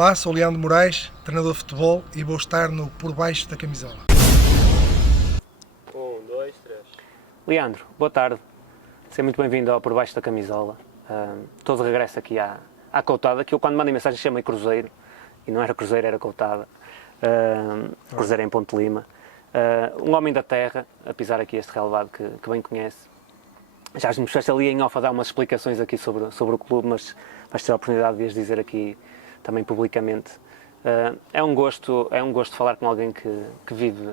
Olá, sou Leandro Moraes, treinador de futebol e vou estar no Por Baixo da Camisola. 1, 2, 3. Leandro, boa tarde. Seja muito bem-vindo ao Por Baixo da Camisola. Estou de regresso aqui à Coutada, que eu quando mandei mensagem chamei Cruzeiro, e não era Cruzeiro, era Coutada. Cruzeiro em Ponte Lima. Um homem da terra, a pisar aqui este relevado que bem conhece. Já me mostraste ali em off a dar umas explicações aqui sobre o clube, mas vais ter a oportunidade de as dizer aqui também publicamente. É um gosto falar com alguém que vive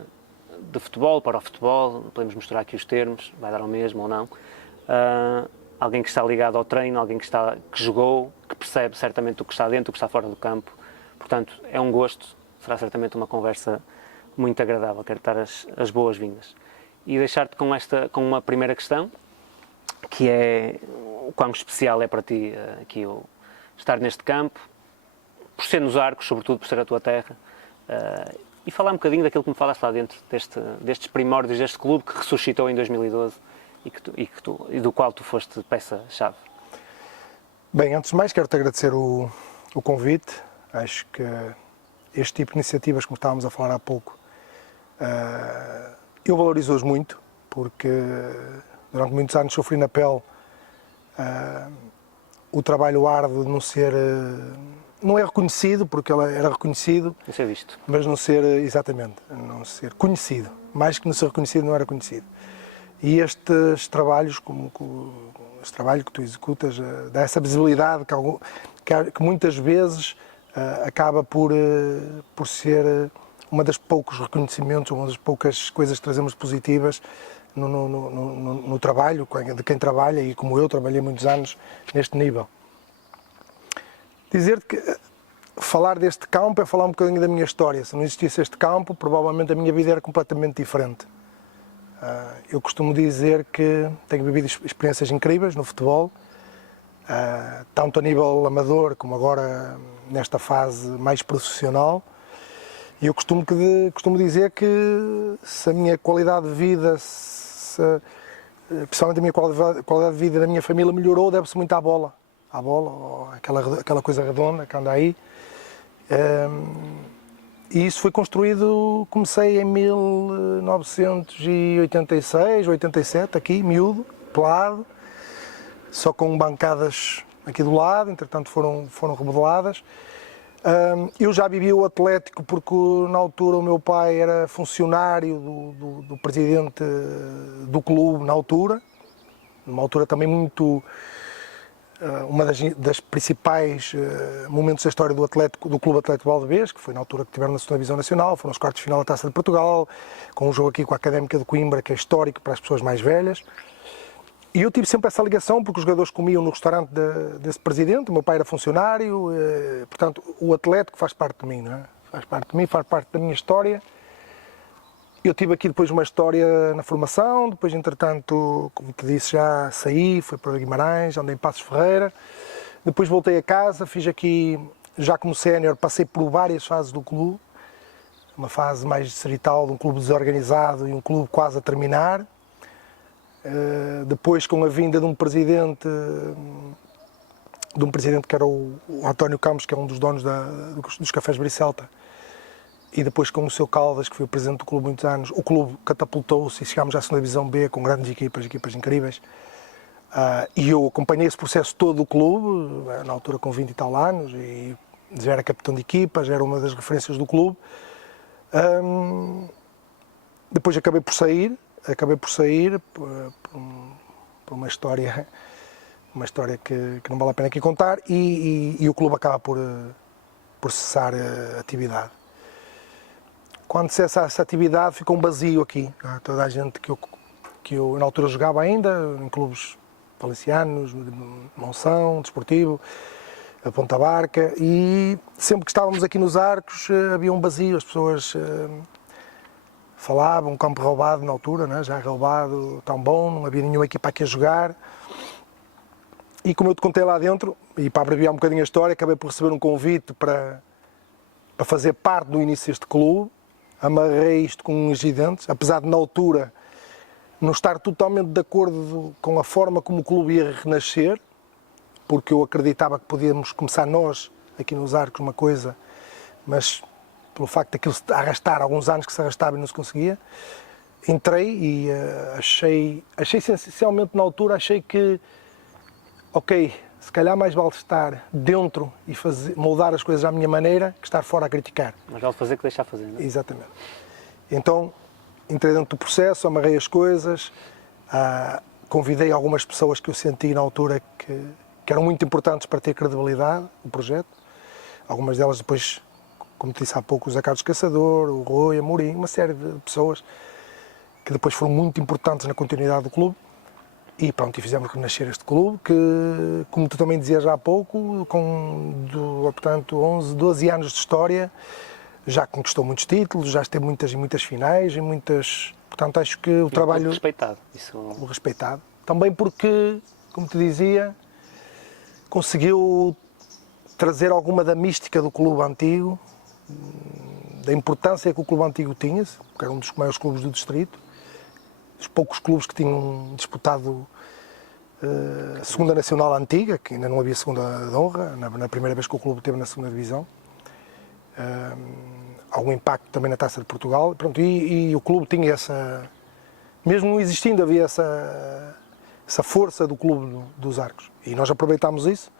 de futebol para o futebol, podemos mostrar aqui os termos, vai dar ao mesmo ou não. Alguém que está ligado ao treino, alguém que jogou, que percebe certamente o que está dentro, o que está fora do campo. Portanto, é um gosto, será certamente uma conversa muito agradável. Quero dar as boas-vindas. E deixar-te com uma primeira questão, que é o quão especial é para ti aqui estar neste campo, por ser nos Arcos, sobretudo por ser a tua terra, e falar um bocadinho daquilo que me falaste lá dentro, destes primórdios deste clube que ressuscitou em 2012 e do qual tu foste peça-chave. Bem, antes de mais quero-te agradecer o convite. Acho que este tipo de iniciativas, como estávamos a falar há pouco, eu valorizo-as muito, porque durante muitos anos sofri na pele o trabalho árduo de não ser... não é reconhecido, porque ele era reconhecido, Não ser visto. mas não ser, exatamente, não ser conhecido. Mais que não ser reconhecido, não era conhecido. E estes trabalhos, como este trabalho que tu executas, dá essa visibilidade que muitas vezes acaba por ser uma das poucos reconhecimentos, uma das poucas coisas que trazemos positivas no trabalho de quem trabalha, e como eu trabalhei muitos anos neste nível. Dizer-te que falar deste campo é falar um bocadinho da minha história. Se não existisse este campo, provavelmente a minha vida era completamente diferente. Eu costumo dizer que tenho vivido experiências incríveis no futebol, tanto a nível amador como agora nesta fase mais profissional. E eu costumo dizer que se a minha qualidade de vida, principalmente a minha qualidade de vida da minha família melhorou, deve-se muito à bola, ou aquela coisa redonda que anda aí. E isso foi construído, comecei em 1986, 87, aqui, miúdo, pelado, só com bancadas aqui do lado, entretanto foram remodeladas. Eu já vivia o Atlético porque na altura o meu pai era funcionário do presidente do clube na altura, numa altura também muito... uma das principais momentos da história do Clube Atlético Valdevez, que foi na altura que tiveram na 2ª Divisão Nacional, foram os quartos de final da Taça de Portugal, com um jogo aqui com a Académica de Coimbra, que é histórico para as pessoas mais velhas. E eu tive sempre essa ligação, porque os jogadores comiam no restaurante desse presidente, o meu pai era funcionário, portanto o Atlético faz parte de mim, não é? Faz parte de mim, faz parte da minha história. Eu tive aqui depois uma história na formação, depois entretanto, como te disse, já saí, fui para Guimarães, andei em Passos Ferreira, depois voltei a casa, fiz aqui, já como sénior, passei por várias fases do clube, uma fase mais distrital, de um clube desorganizado e um clube quase a terminar. Depois, com a vinda de um presidente que era o António Campos, que é um dos donos dos Cafés Bricelta, e depois com o seu Caldas, que foi o presidente do clube há muitos anos, o clube catapultou-se e chegámos à 2ª Divisão B com grandes equipas incríveis. E eu acompanhei esse processo todo do clube, na altura com 20 e tal anos, e já era capitão de equipa, já era uma das referências do clube. Depois acabei por sair por uma história que não vale a pena aqui contar, e o clube acaba por cessar a atividade. Quando cessa essa atividade, fica um vazio aqui. Toda a gente que eu na altura jogava ainda, em clubes valencianos, Monção, Desportivo, a Ponta Barca, e sempre que estávamos aqui nos Arcos havia um vazio, as pessoas falavam, um campo roubado na altura, né? Já roubado, tão bom, não havia nenhuma equipa aqui a jogar. E como eu te contei lá dentro, e para abreviar um bocadinho a história, acabei por receber um convite para fazer parte do início deste clube. Amarrei isto com unhas e dentes, apesar de na altura não estar totalmente de acordo com a forma como o clube ia renascer, porque eu acreditava que podíamos começar nós aqui nos Arcos uma coisa, mas pelo facto daquilo se arrastar, alguns anos que se arrastava e não se conseguia, entrei e achei essencialmente na altura, achei que, ok, se calhar mais vale estar dentro e moldar as coisas à minha maneira que estar fora a criticar. Mais vale fazer que deixar fazer, não é? Exatamente. Então, entrei dentro do processo, amarrei as coisas, convidei algumas pessoas que eu senti na altura que eram muito importantes para ter credibilidade, o projeto. Algumas delas depois, como te disse há pouco, o Zé Carlos Caçador, o Rui Amorim, uma série de pessoas que depois foram muito importantes na continuidade do clube. E pronto, e fizemos renascer este clube que, como tu também dizias há pouco, portanto, 11, 12 anos de história, já conquistou muitos títulos, já esteve muitas finais e muitas... Portanto, acho que o trabalho... Respeitado. Isso... O respeitado. Também porque, como te dizia, conseguiu trazer alguma da mística do clube antigo, da importância que o clube antigo tinha, que era um dos maiores clubes do distrito, os poucos clubes que tinham disputado a segunda nacional antiga, que ainda não havia segunda de honra, na primeira vez que o clube esteve na segunda divisão. Algum impacto também na Taça de Portugal. Pronto, e o clube tinha essa... Mesmo não existindo, havia essa força do clube dos Arcos. E nós aproveitámos isso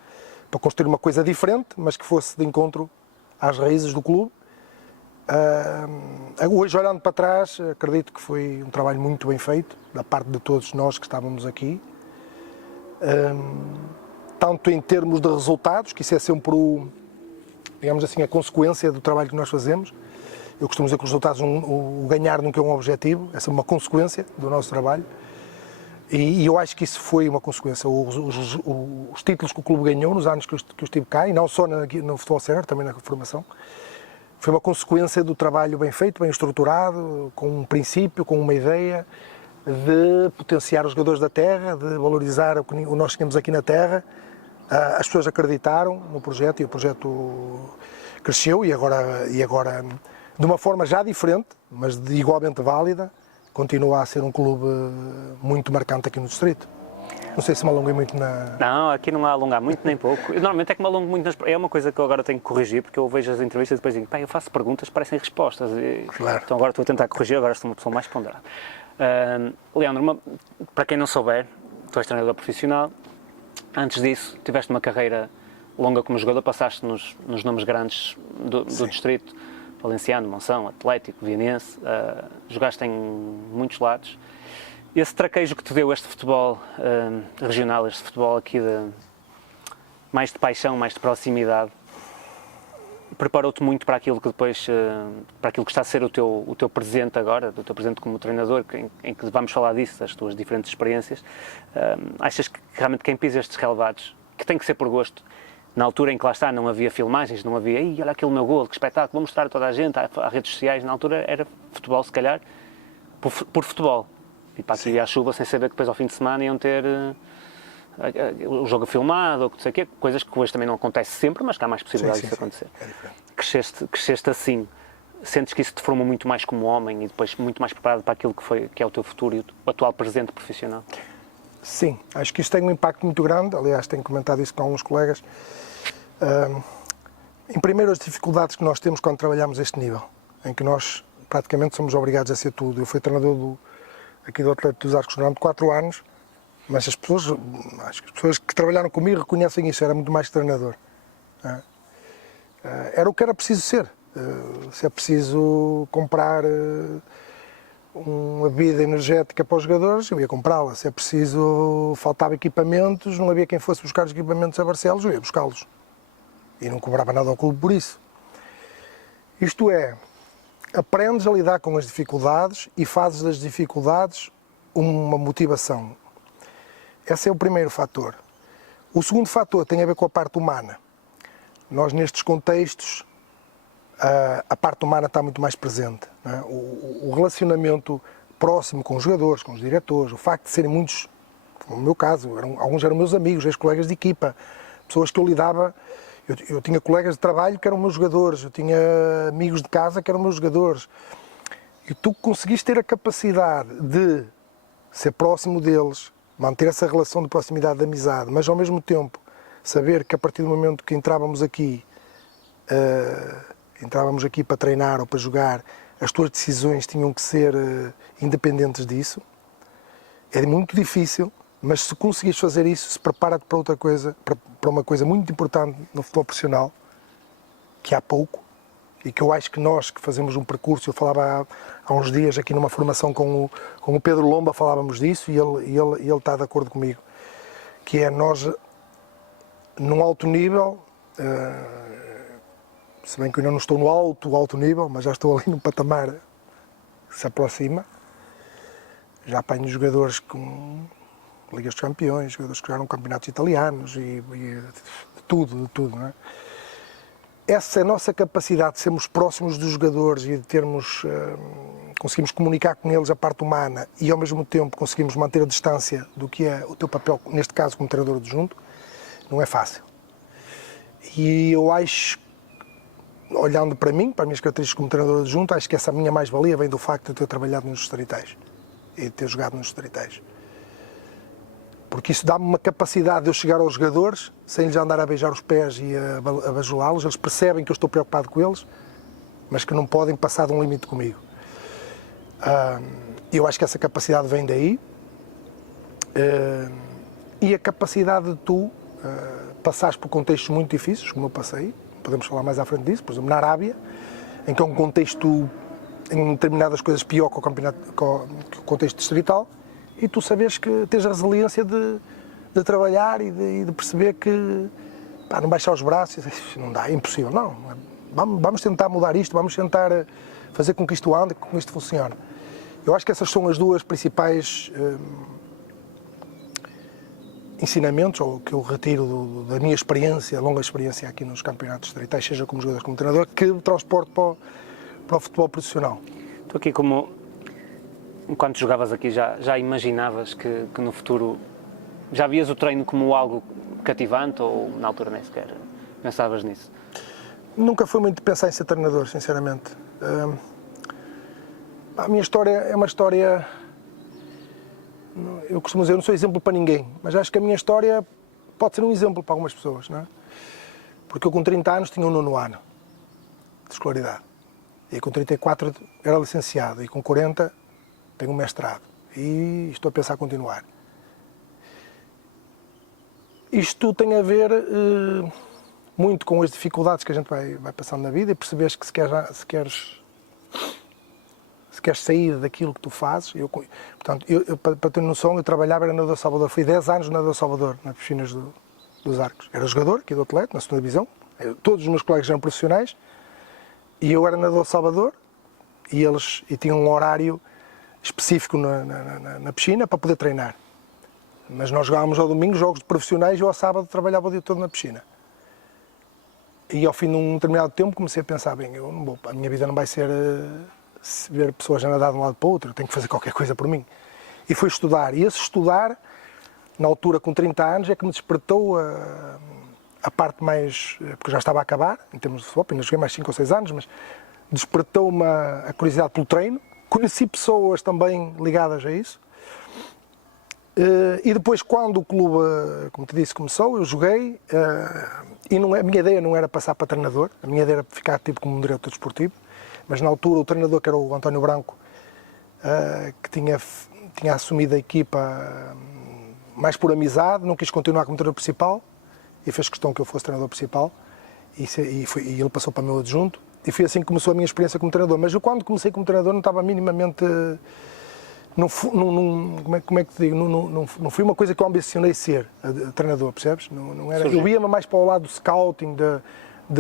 para construir uma coisa diferente, mas que fosse de encontro às raízes do clube. Hoje, olhando para trás, acredito que foi um trabalho muito bem feito, da parte de todos nós que estávamos aqui. Tanto em termos de resultados, que isso é sempre digamos assim, a consequência do trabalho que nós fazemos. Eu costumo dizer que os resultados, o ganhar nunca é um objetivo, é sempre uma consequência do nosso trabalho. E eu acho que isso foi uma consequência. Os títulos que o clube ganhou nos anos que eu estive cá, e não só no futebol sénior, também na formação, foi uma consequência do trabalho bem feito, bem estruturado, com um princípio, com uma ideia de potenciar os jogadores da terra, de valorizar o que nós tínhamos aqui na terra. As pessoas acreditaram no projeto e o projeto cresceu e agora de uma forma já diferente, mas igualmente válida, continua a ser um clube muito marcante aqui no distrito. Não sei se me alonguei muito na... Não, aqui não há alongar muito nem pouco. Eu, normalmente é que me alongo muito nas... É uma coisa que eu agora tenho que corrigir, porque eu vejo as entrevistas e depois digo, pá, eu faço perguntas, parecem respostas. Claro. Então agora estou a tentar corrigir, agora sou uma pessoa mais ponderada. Leandro, para quem não souber, tu és treinador profissional. Antes disso, tiveste uma carreira longa como jogador, passaste nos nomes grandes do distrito, Valenciano, Monção, Atlético, Vianense, jogaste em muitos lados. Esse traquejo que te deu este futebol regional, este futebol aqui mais de paixão, mais de proximidade, preparou-te muito para aquilo que depois, para aquilo que está a ser o teu presente agora, o teu presente como treinador, em que vamos falar disso, das tuas diferentes experiências. Achas que realmente quem pisa estes relevados, que tem que ser por gosto, na altura em que lá está não havia filmagens, não havia, olha aquele meu golo, que espetáculo, vou mostrar a toda a gente, às redes sociais, na altura era futebol se calhar, por futebol. E para aqui à chuva, sem saber que depois ao fim de semana iam ter o jogo filmado, ou não sei o quê, coisas que hoje também não acontece sempre, mas que há mais possibilidades disso acontecer. É diferente. Cresceste assim, sentes que isso te formou muito mais como homem e depois muito mais preparado para aquilo que é o teu futuro e o atual presente profissional? Sim, acho que isso tem um impacto muito grande, aliás tenho comentado isso com alguns colegas. Em primeiro, as dificuldades que nós temos quando trabalhamos este nível, em que nós praticamente somos obrigados a ser tudo. Eu fui treinador aqui do Atlético dos Arcos durante 4 anos, mas acho que as pessoas que trabalharam comigo reconhecem isso, era muito mais que treinador. Era o que era preciso ser. Se é preciso comprar uma bebida energética para os jogadores, eu ia comprá-la. Se é preciso, faltava equipamentos, não havia quem fosse buscar os equipamentos a Barcelos, eu ia buscá-los. E não cobrava nada ao clube por isso. Isto é, aprendes a lidar com as dificuldades e fazes das dificuldades uma motivação. Esse é o primeiro fator. O segundo fator tem a ver com a parte humana. Nós, nestes contextos, a parte humana está muito mais presente. Não é? O relacionamento próximo com os jogadores, com os diretores, o facto de serem muitos, no meu caso, alguns eram meus amigos, ex-colegas de equipa, pessoas que eu lidava. Eu tinha colegas de trabalho que eram meus jogadores, eu tinha amigos de casa que eram meus jogadores. E tu conseguiste ter a capacidade de ser próximo deles, manter essa relação de proximidade, de amizade, mas ao mesmo tempo saber que a partir do momento que entrávamos aqui entrávamos aqui para treinar ou para jogar, as tuas decisões tinham que ser independentes disso. É muito difícil, mas se conseguires fazer isso, se prepara-te para outra coisa, para uma coisa muito importante no futebol profissional, que há pouco, e que eu acho que nós que fazemos um percurso, eu falava há uns dias aqui numa formação com o Pedro Lomba, falávamos disso, e ele está de acordo comigo, que é nós, num alto nível, se bem que eu ainda não estou no alto nível, mas já estou ali num patamar que se aproxima, já apanho jogadores com Ligas dos Campeões, jogadores que jogaram campeonatos italianos e de tudo, não é? Essa nossa capacidade de sermos próximos dos jogadores e de termos, conseguimos comunicar com eles a parte humana e ao mesmo tempo conseguimos manter a distância do que é o teu papel, neste caso como treinador adjunto, não é fácil. E eu acho, olhando para mim, para as minhas características como treinador adjunto, acho que essa minha mais-valia vem do facto de ter trabalhado nos distritais e de ter jogado nos distritais. Porque isso dá-me uma capacidade de eu chegar aos jogadores, sem lhes andar a beijar os pés e a bajulá-los, eles percebem que eu estou preocupado com eles, mas que não podem passar de um limite comigo. Eu acho que essa capacidade vem daí, e a capacidade de tu passares por contextos muito difíceis, como eu passei, podemos falar mais à frente disso, por exemplo, na Arábia, em que é um contexto, em determinadas coisas, pior que o contexto distrital, e tu sabes que tens a resiliência de trabalhar e de perceber que não baixar os braços, não dá, é impossível, não. Vamos tentar mudar isto, vamos tentar fazer com que isto ande, com que isto funcione. Eu acho que essas são as duas principais ensinamentos, ou que eu retiro da minha experiência, longa experiência aqui nos campeonatos distritais, seja como jogador, como treinador, que transporto para o futebol profissional. Tu aqui, enquanto jogavas aqui, já imaginavas que no futuro, já vias o treino como algo cativante ou na altura nem sequer pensavas nisso? Nunca fui muito de pensar em ser treinador, sinceramente. A minha história é uma história, eu costumo dizer, eu não sou exemplo para ninguém, mas acho que a minha história pode ser um exemplo para algumas pessoas, não é? Porque eu com 30 anos tinha um 9º ano de escolaridade, e com 34 era licenciado, e com 40 tenho um mestrado, e estou a pensar em continuar. Isto tem a ver muito com as dificuldades que a gente vai passando na vida e perceberes que se queres sair daquilo que tu fazes. Portanto, para ter noção, eu trabalhava era nadador Salvador, fui 10 anos nadador Salvador, nas piscinas dos Arcos. Era jogador aqui do Atleta, na 2ª divisão, todos os meus colegas eram profissionais, e eu era nadador Salvador, e tinham um horário específico na piscina para poder treinar. Mas nós jogávamos ao domingo jogos de profissionais e eu ao sábado trabalhava o dia todo na piscina. E ao fim de um determinado tempo comecei a pensar, eu não vou, a minha vida não vai ser ver pessoas a nadar de um lado para o outro, eu tenho que fazer qualquer coisa por mim. E fui estudar, e esse estudar, na altura com 30 anos, é que me despertou a parte mais, porque eu já estava a acabar, em termos de futebol, ainda joguei mais 5 ou 6 anos, mas despertou-me a curiosidade pelo treino. Conheci pessoas também ligadas a isso. E depois, quando o clube, como te disse, começou, eu joguei, e a minha ideia não era passar para treinador, a minha ideia era ficar tipo como um diretor desportivo, mas na altura o treinador, que era o António Branco, que tinha assumido a equipa mais por amizade, não quis continuar como treinador principal, e fez questão que eu fosse treinador principal, e ele passou para o meu adjunto. E foi assim que começou a minha experiência como treinador. Mas eu, quando comecei como treinador, não estava minimamente... como é que te digo? Não foi uma coisa que eu ambicionei ser treinador, percebes? Não era, eu ia-me mais para o lado do scouting, da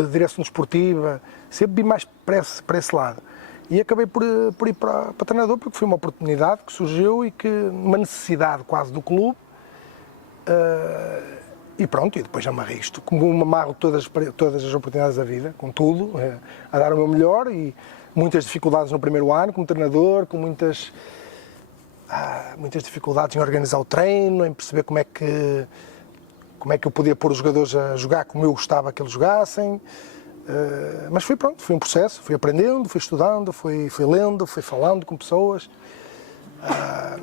direção desportiva, sempre vi mais para esse lado. E acabei por ir para treinador, porque foi uma oportunidade que surgiu e uma necessidade quase do clube. E pronto, e depois amarrei isto, como me amarro todas as oportunidades da vida, com tudo, a dar o meu melhor, e muitas dificuldades no primeiro ano como treinador, com muitas dificuldades em organizar o treino, em perceber como é que eu podia pôr os jogadores a jogar como eu gostava que eles jogassem, mas foi um processo, fui aprendendo, fui estudando, fui lendo, fui falando com pessoas.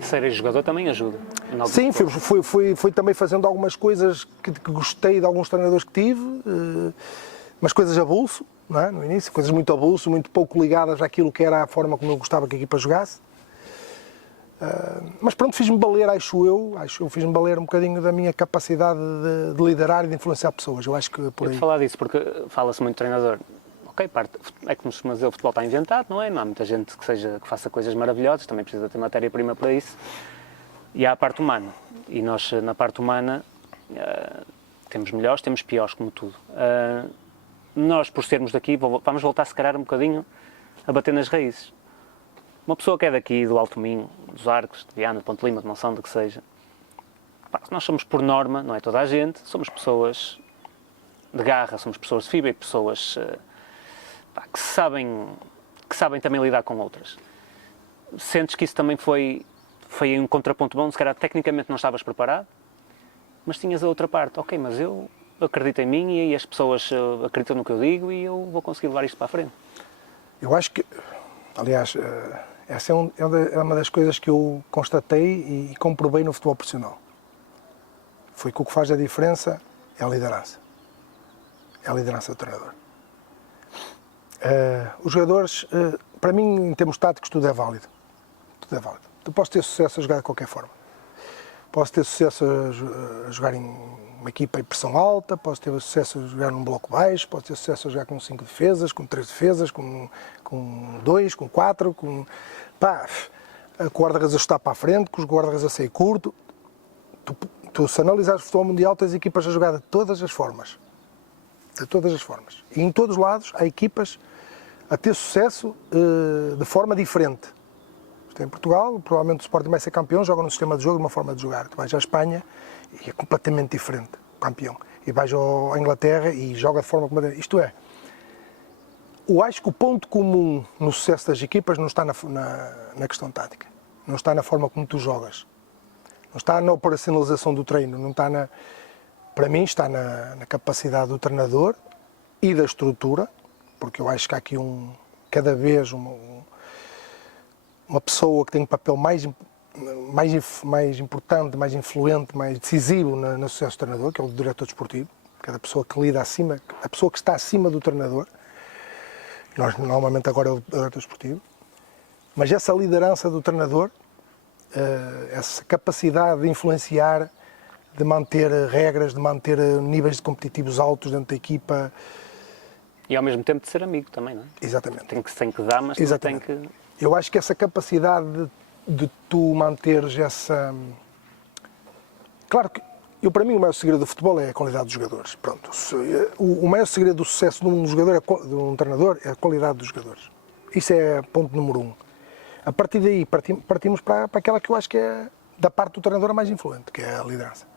Ser jogador também ajuda. Sim, fui também fazendo algumas coisas que gostei de alguns treinadores que tive, mas coisas a bolso, não é? No início, coisas muito avulso, muito pouco ligadas àquilo que era a forma como eu gostava que a equipa jogasse. Mas pronto, fiz-me valer, acho eu fiz-me valer um bocadinho da minha capacidade de liderar e de influenciar pessoas. Eu acho que por aí. Eu te falar disso porque fala-se muito de treinador. Ok, é como se dizer, o futebol está inventado, não é? Não há muita gente que faça coisas maravilhosas, também precisa ter matéria-prima para isso. E há a parte humana. E nós, na parte humana, temos melhores, temos piores, como tudo. Nós, por sermos daqui, vamos voltar, se calhar, um bocadinho a bater nas raízes. Uma pessoa que é daqui, do Alto Minho, dos Arcos, de Viana, de Ponte Lima, de Monção, de que seja, nós somos, por norma, não é toda a gente, somos pessoas de garra, somos pessoas de fibra e pessoas que sabem também lidar com outras. Sentes que isso também foi um contraponto bom, se calhar tecnicamente não estavas preparado, mas tinhas a outra parte. Ok, mas eu acredito em mim e aí as pessoas acreditam no que eu digo e eu vou conseguir levar isto para a frente. Eu acho que, aliás, essa é uma das coisas que eu constatei e comprovei no futebol profissional. Foi que o que faz a diferença é a liderança. É a liderança do treinador. Os jogadores, para mim, em termos táticos, tudo é válido. Tudo é válido. Tu podes ter sucesso a jogar de qualquer forma. Posso ter sucesso a jogar em uma equipa em pressão alta, posso ter sucesso a jogar num bloco baixo, posso ter sucesso a jogar com 5 defesas, com 3 defesas, com 2, com 4, com o guarda-redes a chutar para a frente, com os guarda-redes a sair curto. Tu, se analisares o futebol mundial, tens equipas a jogar de todas as formas. De todas as formas. E em todos os lados há equipas a ter sucesso de forma diferente. Em Portugal, provavelmente o Sporting vai ser campeão, joga num sistema de jogo, uma forma de jogar. Tu vais à Espanha e é completamente diferente, campeão. E vais à Inglaterra e joga de forma completamente... Isto é, eu acho que o ponto comum no sucesso das equipas não está na questão tática. Não está na forma como tu jogas. Não está na operacionalização do treino. Não está para mim, está na capacidade do treinador e da estrutura, porque eu acho que há aqui cada vez uma pessoa que tem um papel mais importante, mais influente, mais decisivo no sucesso do treinador, que é o diretor desportivo, cada pessoa que lida acima, a pessoa que está acima do treinador. Nós normalmente agora é o diretor desportivo, mas essa liderança do treinador, essa capacidade de influenciar, de manter regras, de manter níveis competitivos altos dentro da equipa. E ao mesmo tempo de ser amigo também, não é? Exatamente. Tem que dar, mas também tem que... Eu acho que essa capacidade de tu manteres essa... Claro que, para mim, o maior segredo do futebol é a qualidade dos jogadores. Pronto. O maior segredo do sucesso de um jogador, de um treinador, é a qualidade dos jogadores. Isso é ponto número 1. A partir daí, partimos para aquela que eu acho que é, da parte do treinador, a mais influente, que é a liderança.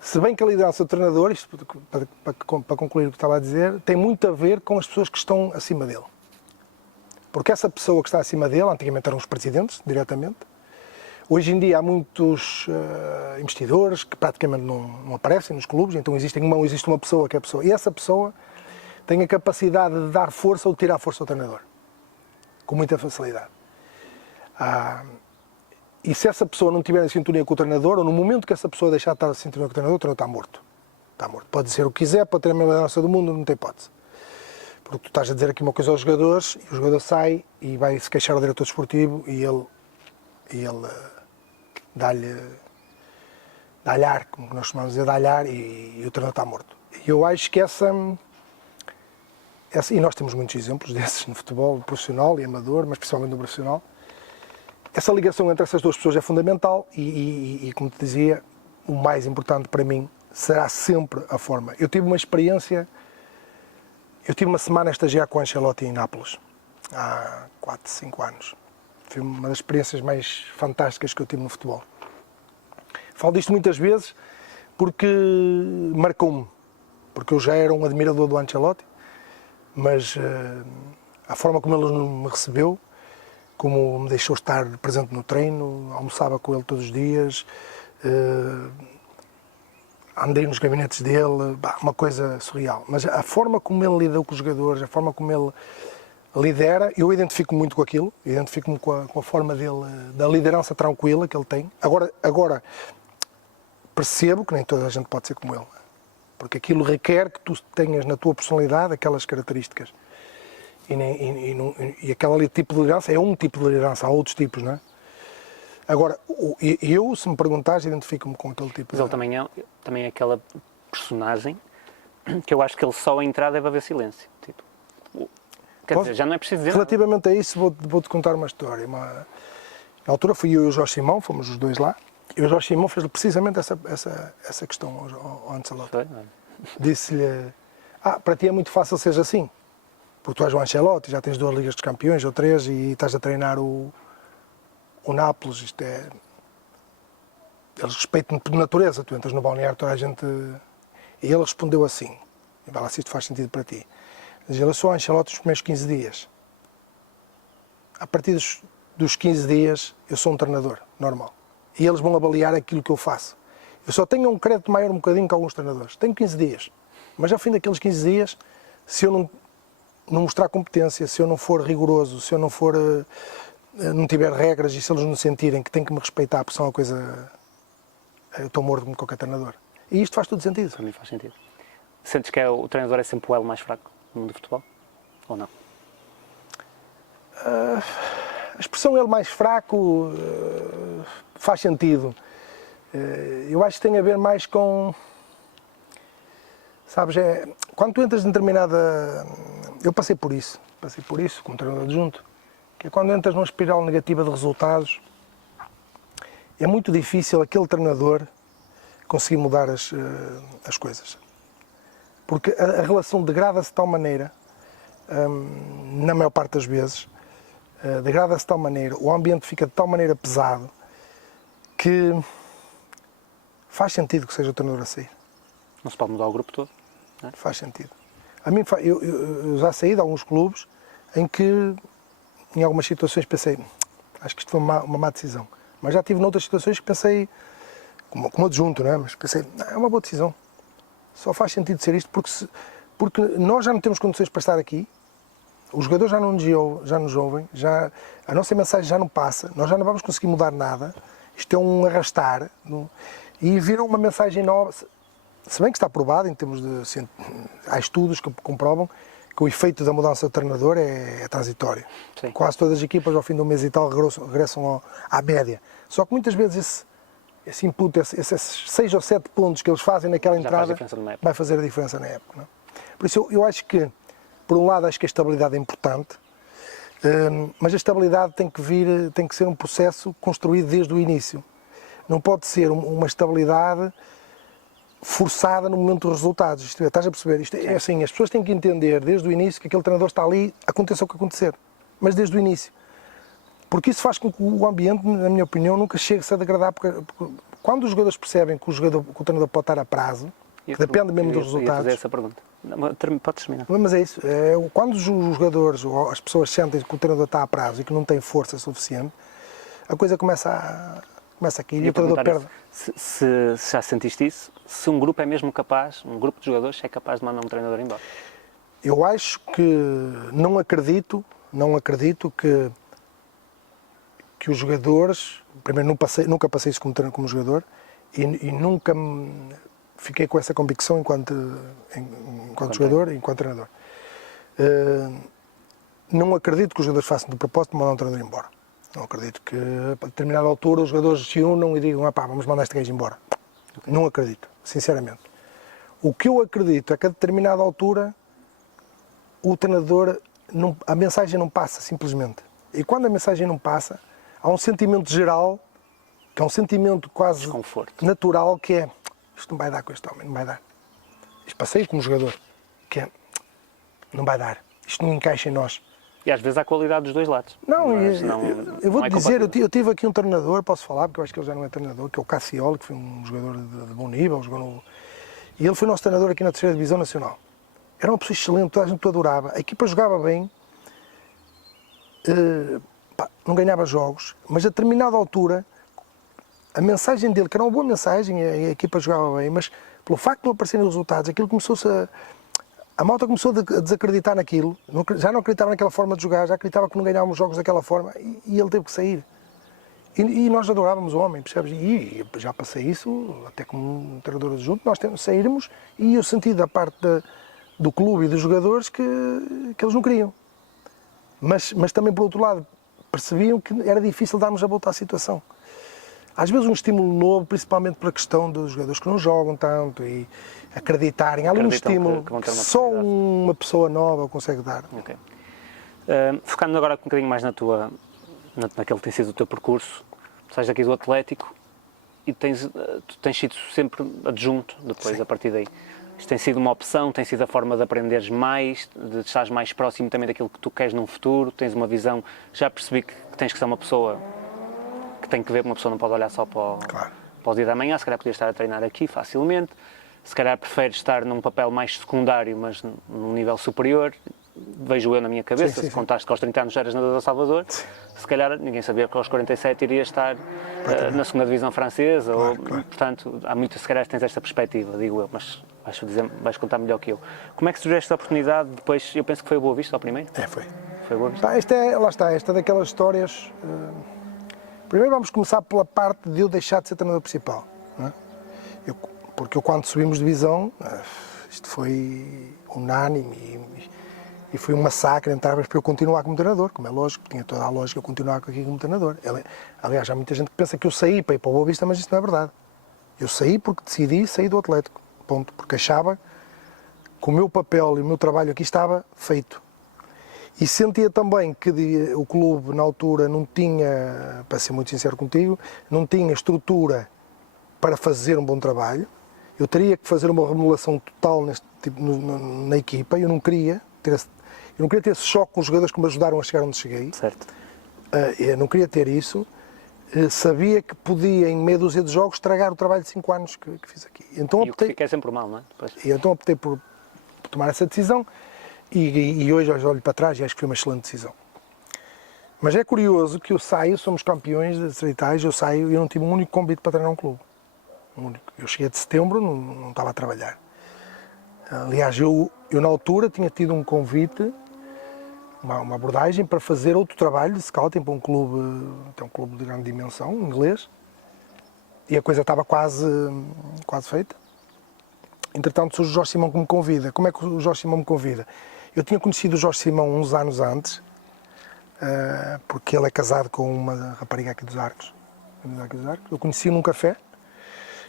Se bem que a liderança do treinador, isto para concluir o que estava a dizer, tem muito a ver com as pessoas que estão acima dele. Porque essa pessoa que está acima dele, antigamente eram os presidentes, diretamente. Hoje em dia há muitos investidores que praticamente não aparecem nos clubes, então existe uma pessoa que é a pessoa. E essa pessoa tem a capacidade de dar força ou de tirar força ao treinador. Com muita facilidade. E se essa pessoa não estiver em sintonia com o treinador, ou no momento que essa pessoa deixar de estar em sintonia com o treinador está morto. Está morto. Pode dizer o que quiser, pode ter a melhor liderança do mundo, não tem hipótese. Porque tu estás a dizer aqui uma coisa aos jogadores, e o jogador sai e vai se queixar ao diretor desportivo e ele dá-lhe ar, como nós chamamos de dizer, dá-lhe ar e o treinador está morto. E eu acho que e nós temos muitos exemplos desses no futebol profissional e amador, mas principalmente no profissional. Essa ligação entre essas duas pessoas é fundamental e, como te dizia, o mais importante para mim será sempre a forma. Eu tive uma semana a estagiar com o Ancelotti em Nápoles, há 4, 5 anos. Foi uma das experiências mais fantásticas que eu tive no futebol. Falo disto muitas vezes porque marcou-me, porque eu já era um admirador do Ancelotti, mas a forma como ele me recebeu, como me deixou estar presente no treino, almoçava com ele todos os dias, andei nos gabinetes dele, uma coisa surreal. Mas a forma como ele lida com os jogadores, a forma como ele lidera, eu identifico muito com aquilo, identifico-me com a forma dele, da liderança tranquila que ele tem. Agora percebo que nem toda a gente pode ser como ele. porque aquilo requer que tu tenhas na tua personalidade aquelas características. E aquele tipo de liderança é um tipo de liderança, há outros tipos, não é? Agora, eu, se me perguntares, identifico-me com aquele tipo Mas ele também é aquela personagem que eu acho que ele só a entrar deve haver silêncio. Tipo, quer dizer, já não é preciso dizer Relativamente a isso, vou-te contar uma história. Na altura fui eu e o Jorge Simão, fomos os dois lá, e o Jorge Simão fez precisamente essa questão ao Ancelotti. Disse-lhe, para ti é muito fácil seres assim, porque tu és o Ancelotti, já tens 2 Ligas dos Campeões ou 3 e estás a treinar o Nápoles, isto é... Eles respeitam-te por natureza, tu entras no balneário, toda a gente... E ele respondeu assim, e vai lá se isto faz sentido para ti. Diz ele, eu sou o Ancelotti os primeiros 15 dias. A partir dos 15 dias, eu sou um treinador, normal. E eles vão avaliar aquilo que eu faço. Eu só tenho um crédito maior um bocadinho que alguns treinadores. Tenho 15 dias. Mas ao fim daqueles 15 dias, se eu não mostrar competência, se eu não for rigoroso, se eu não tiver regras e se eles não sentirem que têm que me respeitar, porque são uma coisa... Eu estou morto como qualquer treinador. E isto faz todo sentido. Para mim faz sentido. Sentes que o treinador é sempre o elo mais fraco no mundo do futebol? Ou não? A expressão ele mais fraco faz sentido. Eu acho que tem a ver mais com... Sabes, quando tu entras em determinada... Eu passei por isso como treinador adjunto, que é quando entras numa espiral negativa de resultados, é muito difícil aquele treinador conseguir mudar as coisas. Porque a relação degrada-se de tal maneira, na maior parte das vezes, degrada-se de tal maneira, o ambiente fica de tal maneira pesado, que faz sentido que seja o treinador a sair. Não se pode mudar o grupo todo? Não é? Faz sentido. A mim, eu já saí de alguns clubes em que, em algumas situações, pensei, acho que isto foi uma má decisão. Mas já tive noutras situações que pensei, como adjunto, não é? Mas pensei, é uma boa decisão. Só faz sentido ser isto porque nós já não temos condições para estar aqui, os jogadores já nos ouvem, a nossa mensagem já não passa, nós já não vamos conseguir mudar nada, isto é um arrastar, e viram uma mensagem nova, se bem que está provado, em termos de... Há estudos que comprovam que o efeito da mudança de treinador é transitório. Sim. Quase todas as equipas, ao fim de um mês e tal, regressam à média. Só que muitas vezes esse input, esses 6 ou 7 pontos que eles fazem naquela entrada, vai fazer a diferença na época. Não é? Por isso eu acho que, por um lado, acho que a estabilidade é importante, mas a estabilidade tem que ser um processo construído desde o início. Não pode ser uma estabilidade forçada no momento dos resultados. Estás a perceber? Isto é assim, as pessoas têm que entender desde o início que aquele treinador está ali, aconteça o que acontecer, mas desde o início. Porque isso faz com que o ambiente, na minha opinião, nunca chegue-se a degradar, porque quando os jogadores percebem que o treinador pode estar a prazo, que depende mesmo dos resultados... fazer essa pergunta. Podes terminar. Mas é isso. Quando os jogadores ou as pessoas sentem que o treinador está a prazo e que não tem força suficiente, a coisa começa a cair e o treinador perde. Se já sentiste isso, se um grupo é mesmo capaz, um grupo de jogadores é capaz de mandar um treinador embora? Eu acho que não acredito que os jogadores, primeiro nunca passei isso como jogador e nunca fiquei com essa convicção enquanto jogador e enquanto treinador. Não acredito que os jogadores façam de propósito mandar um treinador embora. Não acredito que a determinada altura os jogadores se unam e digam vamos mandar este gajo embora. Não acredito, sinceramente. O que eu acredito é que a determinada altura o treinador, a mensagem não passa simplesmente. E quando a mensagem não passa, há um sentimento geral, que é um sentimento quase desconforto natural, que é isto não vai dar com este homem, não vai dar. Isto passei como jogador, que é não vai dar, isto não encaixa em nós. E às vezes há qualidade dos dois lados. Eu vou-te dizer, eu tive aqui um treinador, posso falar, porque eu acho que ele já não é treinador, que é o Cassioli, que foi um jogador de bom nível, e ele foi nosso treinador aqui na 3ª Divisão Nacional. Era uma pessoa excelente, toda a gente o adorava, a equipa jogava bem, não ganhava jogos, mas a determinada altura, a mensagem dele, que era uma boa mensagem, a equipa jogava bem, mas pelo facto de não aparecerem os resultados, aquilo começou-se a malta começou a desacreditar naquilo, já não acreditava naquela forma de jogar, já acreditava que não ganhávamos jogos daquela forma e ele teve que sair. E nós adorávamos o homem, percebes? E já passei isso, até como um treinador adjunto, nós saímos e eu senti da parte do clube e dos jogadores que eles não queriam. Mas também, por outro lado, percebiam que era difícil darmos a volta à situação. Às vezes um estímulo novo, principalmente pela questão dos jogadores que não jogam tanto e acreditarem. Há ali um estímulo que só uma pessoa nova consegue dar. Okay. Focando agora um bocadinho mais naquele que tem sido o teu percurso, tu sais daqui do Atlético e tu tens sido sempre adjunto depois, Sim. a partir daí. Isto tem sido uma opção, tem sido a forma de aprenderes mais, de estares mais próximo também daquilo que tu queres num futuro, tens uma visão, já percebi que tens que ser uma pessoa que tem que ver, uma pessoa não pode olhar só para o dia da manhã, se calhar podias estar a treinar aqui facilmente, se calhar preferes estar num papel mais secundário, mas num nível superior. Vejo eu na minha cabeça, se contaste que aos 30 anos já eras nadador Salvador, se calhar ninguém sabia que aos 47 irias estar na segunda divisão francesa, portanto, há muito, se calhar tens esta perspectiva, digo eu, mas vais contar melhor que eu. Como é que surgiu esta oportunidade depois? Eu penso que foi o Boa Vista ao primeiro? Foi. Foi o Boa Vista? Lá está, esta daquelas histórias. Primeiro vamos começar pela parte de eu deixar de ser treinador principal, não é? Porque eu quando subimos de divisão, isto foi unânime e foi um massacre entre árvores para eu continuar como treinador, como é lógico, tinha toda a lógica eu continuar aqui como treinador. Aliás, há muita gente que pensa que eu saí para ir para o Boa Vista, mas isso não é verdade. Eu saí porque decidi sair do Atlético, ponto, porque achava que o meu papel e o meu trabalho aqui estava feito. E sentia também que o clube, na altura, não tinha, para ser muito sincero contigo, não tinha estrutura para fazer um bom trabalho. Eu teria que fazer uma remodelação total na equipa, eu não queria ter esse choque com os jogadores que me ajudaram a chegar onde cheguei. Certo. Eu não queria ter isso. Sabia que podia, em meia dúzia de jogos, estragar o trabalho de 5 anos que fiz aqui. Então, o que fica é sempre mal, não é? Então optei por tomar essa decisão e hoje olho para trás e acho que foi uma excelente decisão. Mas é curioso que eu saio, somos campeões das distritais, eu saio e eu não tive um único convite para treinar um clube. Eu cheguei de setembro, não estava a trabalhar. Aliás, eu na altura tinha tido um convite, uma abordagem para fazer outro trabalho de scouting para um clube de grande dimensão, inglês, e a coisa estava quase feita. Entretanto, surge o Jorge Simão que me convida. Como é que o Jorge Simão me convida? Eu tinha conhecido o Jorge Simão uns anos antes, porque ele é casado com uma rapariga aqui dos Arcos. Eu conheci-o num café,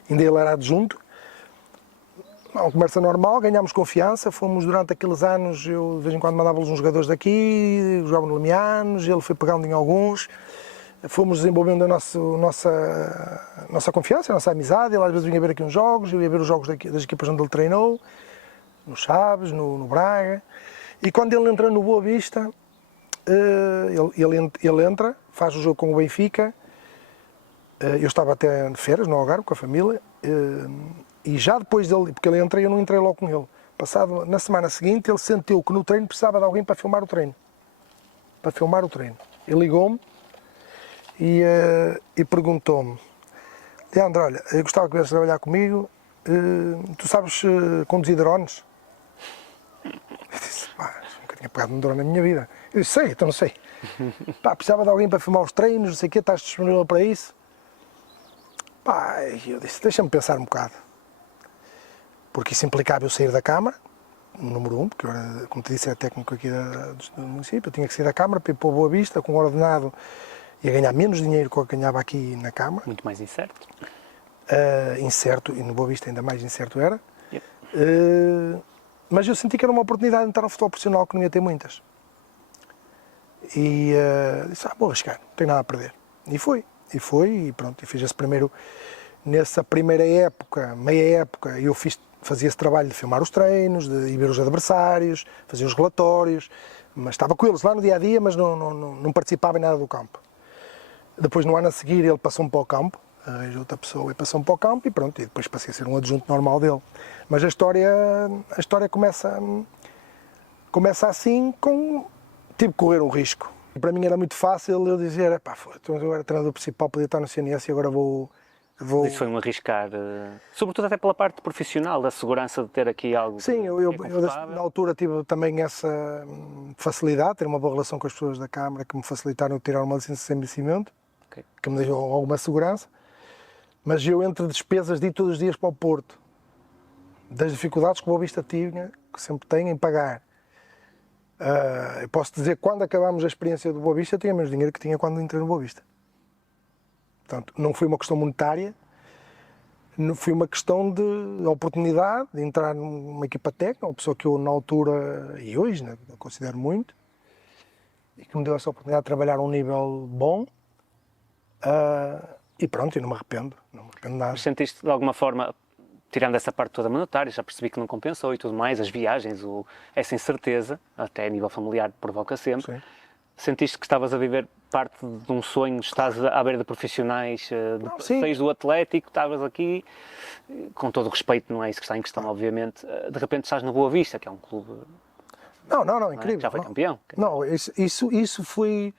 ainda ele era adjunto. Uma conversa normal, ganhámos confiança, fomos durante aqueles anos, eu de vez em quando mandava-lhes uns jogadores daqui, jogavam no Limianos, ele foi pegando em alguns, fomos desenvolvendo a nossa confiança, a nossa amizade, ele às vezes vinha ver aqui uns jogos, eu ia ver os jogos das equipas onde ele treinou, no Chaves, no Braga, e quando ele entra no Boa Vista, ele entra, faz o jogo com o Benfica, eu estava até de férias no Algarve com a família, e já depois dele, porque ele entra, eu não entrei logo com ele. Passado, na semana seguinte, ele sentiu que no treino precisava de alguém para filmar o treino. Ele ligou-me e perguntou-me: Leandro, olha, eu gostava que viesse trabalhar comigo, tu sabes conduzir drones? Eu disse: nunca tinha pegado um drone na minha vida. Eu disse: sei, então não sei. Precisava de alguém para filmar os treinos, não sei o quê, estás disponível para isso? Eu disse: deixa-me pensar um bocado. Porque isso implicava eu sair da Câmara, número 1, porque eu era, como te disse, era técnico aqui do município, eu tinha que sair da Câmara para ir para o Boa Vista, com o ordenado, ia ganhar menos dinheiro que eu ganhava aqui na Câmara. Muito mais incerto. Incerto, e no Boa Vista ainda mais incerto era. Mas eu senti que era uma oportunidade de entrar no futebol profissional que não ia ter muitas. E disse: vou arriscar, não tenho nada a perder. E foi, e pronto, e fiz esse primeiro, nessa primeira época, meia época, eu fazia esse trabalho de filmar os treinos, de ir ver os adversários, fazia os relatórios, mas estava com eles lá no dia-a-dia, mas não participava em nada do campo. Depois, no ano a seguir, ele passou-me para o campo, arranjou outra pessoa e passou-me para o campo, e pronto, e depois passei a ser um adjunto normal dele. Mas a história começa assim, tive que correr um risco. E para mim era muito fácil eu dizer: então eu era treinador principal, podia estar no CNS e agora vou... Isso foi um arriscar, sobretudo até pela parte profissional, da segurança de ter aqui algo. Sim, eu na altura tive também essa facilidade, ter uma boa relação com as pessoas da Câmara que me facilitaram tirar uma licença sem vencimento. Ok. que me deu alguma segurança, mas eu entre despesas de ir todos os dias para o Porto, das dificuldades que o Boa Vista tinha, que sempre tem em pagar, eu posso dizer que quando acabámos a experiência do Boa Vista, eu tinha menos dinheiro que tinha quando entrei no Boa Vista. Portanto, não foi uma questão monetária, não foi uma questão de oportunidade de entrar numa equipa técnica, uma pessoa que eu na altura, e hoje, né, considero muito, e que me deu essa oportunidade de trabalhar a um nível bom, e pronto, eu não me arrependo nada. Mas sentiste de alguma forma, tirando essa parte toda monetária, já percebi que não compensou e tudo mais, as viagens, essa incerteza, até a nível familiar provoca sempre. Sim. Sentiste que estavas a viver parte de um sonho, estás à beira de profissionais, Sim. saís do Atlético, estavas aqui, com todo o respeito, não é isso que está em questão, obviamente, de repente estás no Boa Vista, que é um clube Não, incrível. já foi campeão. Não, isso foi.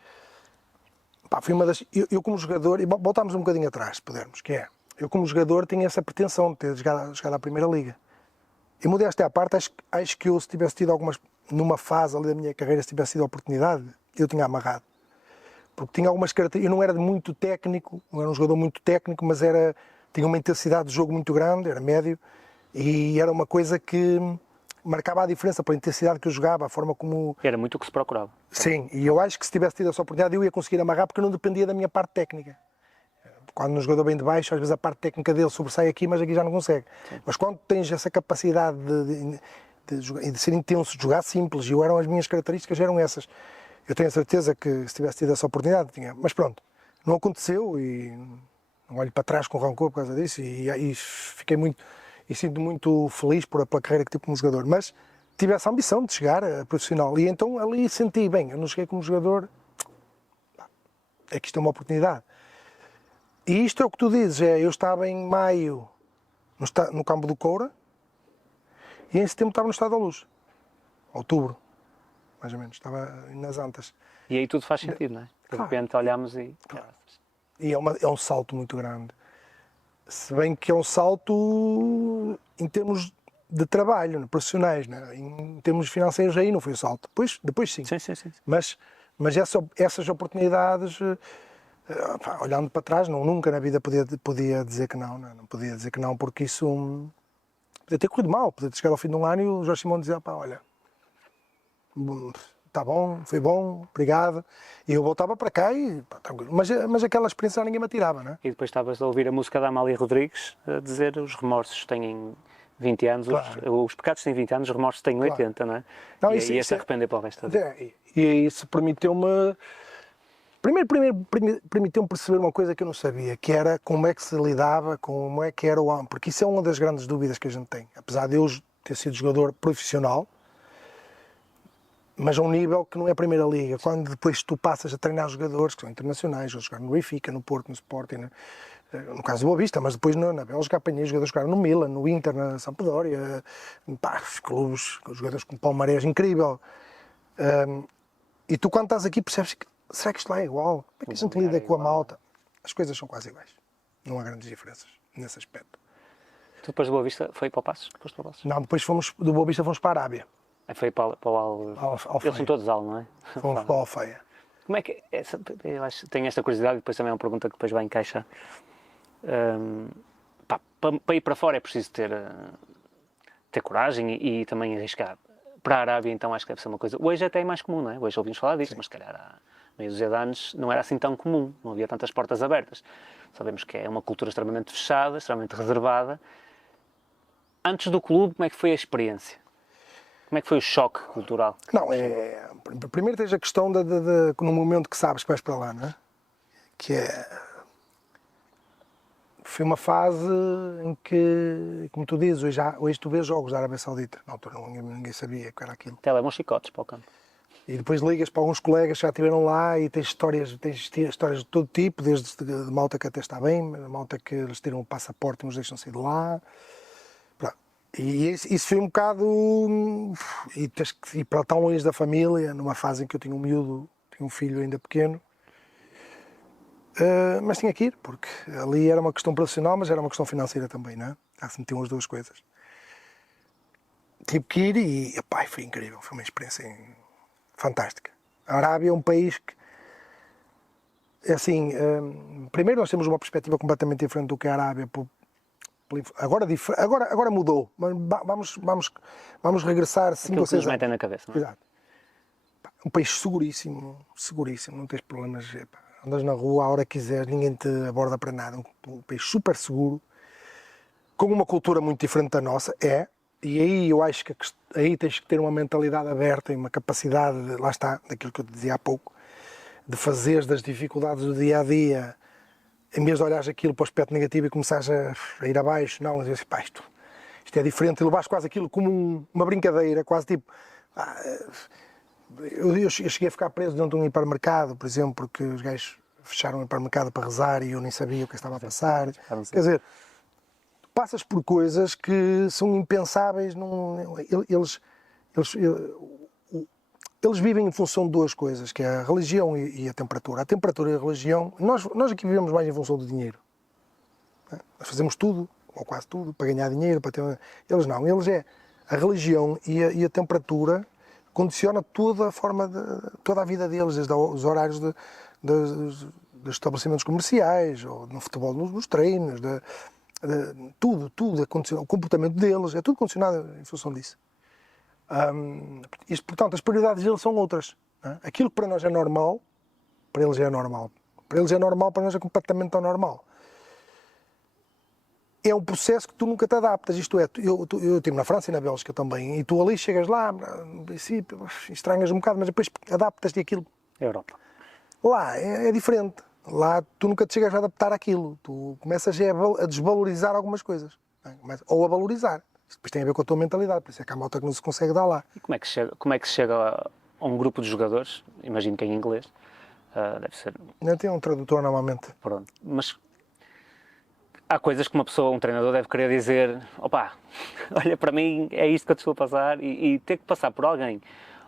Pá, foi uma das. Eu como jogador, e voltámos um bocadinho atrás, se pudermos, que é. Eu como jogador tinha essa pretensão de ter jogado à Primeira Liga. E modéstia à parte, acho que eu, se tivesse tido algumas. Numa fase ali da minha carreira, se tivesse tido a oportunidade, eu tinha amarrado. Porque tinha algumas características. Eu não era muito técnico, não era um jogador muito técnico, mas tinha uma intensidade de jogo muito grande, era médio, e era uma coisa que marcava a diferença pela intensidade que eu jogava, a forma como. Era muito o que se procurava. Sim, e eu acho que se tivesse tido essa oportunidade eu ia conseguir amarrar porque eu não dependia da minha parte técnica. Quando um jogador vem de baixo, às vezes a parte técnica dele sobressai aqui, mas aqui já não consegue. Sim. Mas quando tens essa capacidade de ser intenso, de jogar simples, e eram as minhas características, eram essas. Eu tenho a certeza que se tivesse tido essa oportunidade, tinha. Mas pronto, não aconteceu e não olho para trás com rancor por causa disso e fiquei muito, e sinto muito feliz pela carreira que tive como jogador. Mas tive essa ambição de chegar a profissional e então ali senti, bem, eu não cheguei como jogador, é que isto é uma oportunidade. E isto é o que tu dizes, eu estava em maio no campo do Coura e em setembro estava no Estádio da Luz, outubro, mais ou menos, estava nas Antas. E aí tudo faz sentido, não é? De repente olhamos e... Claro. E é um salto muito grande. Se bem que é um salto em termos de trabalho, profissionais, né? Em termos financeiros aí não foi um salto. Depois sim. Sim. Mas essas oportunidades, olhando para trás, nunca na vida podia dizer que não, não podia dizer que não, porque isso podia ter corrido mal, podia ter chegado ao fim de um ano e o Jorge Simão dizia, pá, olha, está bom, foi bom, obrigado. E eu voltava para cá e pá, tranquilo. Mas aquela experiência ninguém me atirava, né? E depois estavas a ouvir a música da Amália Rodrigues a dizer os remorsos têm 20 anos, claro. Os pecados têm 20 anos, os remorsos têm 80, claro. Não é? Não, e aí se arrepender para o resto da vida. E isso permiteu-me... Primeiro permitiu-me perceber uma coisa que eu não sabia, que era como é que se lidava, como é que era o homem, porque isso é uma das grandes dúvidas que a gente tem. Apesar de eu ter sido jogador profissional, mas a um nível que não é a Primeira Liga. Quando depois tu passas a treinar jogadores que são internacionais, ou jogar no Benfica, no Porto, no Sporting, no caso do Boa Vista, mas depois na Bélgica apanhei jogadores que jogaram no Milan, no Inter, na Sampdoria, os clubes, jogadores com palmarés incrível. E tu quando estás aqui percebes que será que isto lá é igual? Como é que a gente lida com a malta? As coisas são quase iguais. Não há grandes diferenças nesse aspecto. Tu depois do Boa Vista foi para o Passos? Não, depois do Boa Vista fomos para a Arábia. Foi para o Eles são todos Al, não é? Fomos para a Alfeia. Como é que... eu acho, tenho esta curiosidade e depois também é uma pergunta que depois vai encaixar. Para ir para fora é preciso ter coragem e também arriscar. Para a Arábia, então, acho que deve ser uma coisa... Hoje até é mais comum, não é? Hoje ouvimos falar disso, sim. Mas se calhar há meia dúzia de anos não era assim tão comum, não havia tantas portas abertas. Sabemos que é uma cultura extremamente fechada, extremamente reservada. Antes do clube, como é que foi a experiência? Como é que foi o choque cultural? Não, primeiro tens a questão no momento que sabes que vais para lá, não é? Que foi uma fase em que, como tu dizes, hoje tu vês jogos da Arábia Saudita. Na altura ninguém sabia que era aquilo. Até levam chicotes para o campo. E depois ligas para alguns colegas que já estiveram lá e tens histórias de todo tipo, desde de malta que até está bem, malta que eles tiram o passaporte e nos deixam sair de lá. E isso foi um bocado... E tens que ir para tão longe da família, numa fase em que eu tinha um miúdo, tinha um filho ainda pequeno. Mas tinha que ir, porque ali era uma questão profissional, mas era uma questão financeira também, não é? Já se metiam as duas coisas. Tive que ir e, epá, foi incrível, foi uma experiência fantástica. A Arábia é um país que É assim, primeiro nós temos uma perspectiva completamente diferente do que a Arábia. Agora mudou, mas vamos regressar 5 Aquilo ou que nos 6 anos. metem na cabeça, não é? Exato. Um país seguríssimo, não tens problemas. Andas na rua a hora que quiseres, ninguém te aborda para nada. Um país super seguro, com uma cultura muito diferente da nossa, e aí eu acho que aí tens que ter uma mentalidade aberta e uma capacidade, lá está, daquilo que eu te dizia há pouco, de fazeres das dificuldades do dia a dia, em vez de olhares aquilo para o aspecto negativo e começares a ir abaixo, não, mas pá, isto é diferente, e levares quase aquilo como uma brincadeira, quase tipo. Eu cheguei a ficar preso dentro de um hipermercado, por exemplo, porque os gajos fecharam o hipermercado para rezar e eu nem sabia o que estava a passar. Quer dizer, passas por coisas que são impensáveis. Eles vivem em função de duas coisas, que é a religião e a temperatura. A temperatura e a religião, nós aqui vivemos mais em função do dinheiro. Nós fazemos tudo, ou quase tudo, para ganhar dinheiro, para ter... Eles não, eles a religião e a temperatura condiciona toda a vida deles, desde os horários dos estabelecimentos comerciais, ou no futebol, nos treinos, tudo o comportamento deles, é tudo condicionado em função disso. Portanto, as prioridades deles são outras. Não é? Aquilo que para nós é normal, para eles é anormal. Para eles é normal, para nós é completamente anormal. É um processo que tu nunca te adaptas, isto é, eu estive na França e na Bélgica também, e tu ali chegas lá, no princípio, estranhas um bocado, mas depois adaptas-te àquilo. Europa. Lá é diferente, lá tu nunca te chegas a adaptar àquilo, tu começas a desvalorizar algumas coisas, ou a valorizar. Isto depois tem a ver com a tua mentalidade, por isso é que há malta que não se consegue dar lá. E como é que se chega a um grupo de jogadores, imagino que em inglês, deve ser... Não tem um tradutor normalmente. Pronto, mas... Há coisas que um treinador deve querer dizer, opá, olha, para mim é isto que eu te estou a passar, e ter que passar por alguém,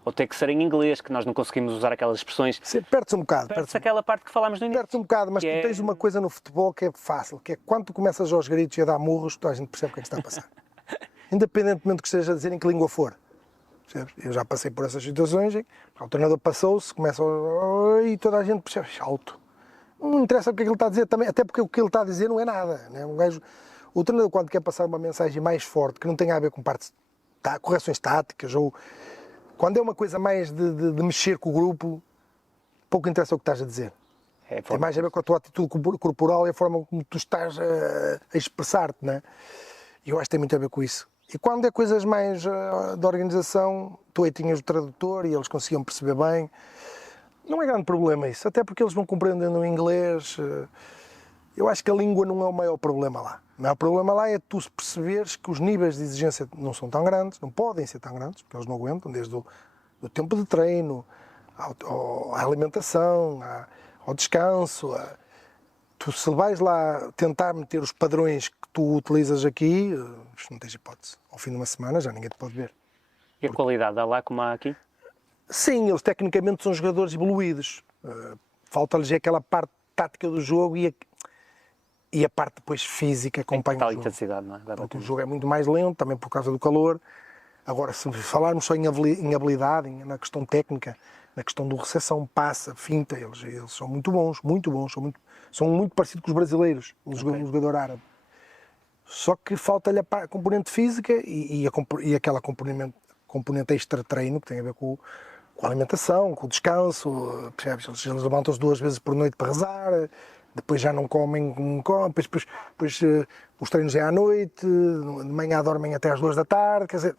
ou ter que ser em inglês, que nós não conseguimos usar aquelas expressões. Perde-se um bocado. Perde-se aquela parte que falámos no início. Perde-se um bocado, mas tu tens uma coisa no futebol que é fácil, que é quando tu começas aos gritos e a dar murros, toda a gente percebe o que é que está a passar. Independentemente do que esteja a dizer, em que língua for. Percebes? Eu já passei por essas situações, o treinador passou-se, começa e toda a gente percebe, alto. Não interessa o que é que ele está a dizer também, até porque o que ele está a dizer não é nada. Né? O treinador, quando quer passar uma mensagem mais forte, que não tem a ver com correções táticas, ou quando é uma coisa mais de mexer com o grupo, pouco interessa o que estás a dizer. Tem mais a ver com a tua atitude corporal e a forma como tu estás a expressar-te. Né? E eu acho que tem muito a ver com isso. E quando é coisas mais de organização, tu aí tinhas o tradutor e eles conseguiam perceber bem. Não é grande problema isso, até porque eles vão compreendendo o inglês. Eu acho que a língua não é o maior problema lá. O maior problema lá é tu perceberes que os níveis de exigência não são tão grandes, não podem ser tão grandes, porque eles não aguentam, desde o tempo de treino, à alimentação, ao descanso. Tu se vais lá tentar meter os padrões que tu utilizas aqui, não tens hipótese. Ao fim de uma semana já ninguém te pode ver. E a qualidade dá lá como há aqui? Sim, eles tecnicamente são jogadores evoluídos. Falta-lhes aquela parte tática do jogo e a parte depois física acompanha o jogo. Intensidade, não é? O jogo é muito mais lento, também por causa do calor. Agora, se falarmos só em habilidade, na questão técnica, na questão do recepção, passa, finta, eles são muito bons, são muito parecidos com os brasileiros, um jogador árabe. Só que falta-lhe a componente física e aquela componente extra-treino que tem a ver com a alimentação, com o descanso, percebes? Eles levantam-se 2 vezes por noite para rezar, depois já não comem, depois os treinos é à noite, de manhã dormem até às 2 da tarde, quer dizer,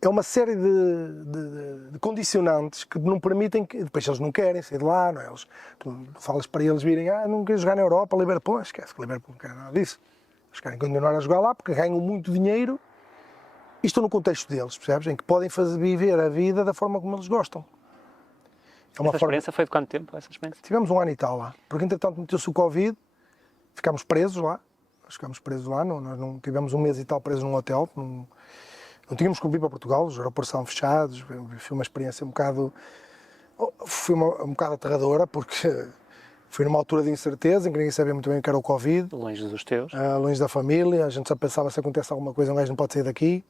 é uma série de condicionantes que não permitem que, depois eles não querem sair de lá, não é? Tu falas para eles virem, não querem jogar na Europa, Liverpool, esquece que Liverpool não quer nada disso, eles querem continuar a jogar lá porque ganham muito dinheiro. Isto no contexto deles, percebes? Em que podem viver a vida da forma como eles gostam. Essa experiência foi de quanto tempo, essa experiência? Tivemos 1 ano e tal lá. Porque, entretanto, meteu-se o Covid, ficámos presos lá. Nós não tivemos 1 mês e tal presos num hotel. Não tínhamos que vir para Portugal, os aeroportos estavam fechados. Foi uma experiência um bocado aterradora, porque foi numa altura de incerteza, em que ninguém sabia muito bem o que era o Covid. Longe dos teus. Longe da família. A gente só pensava, se acontece alguma coisa, um gajo não pode sair daqui.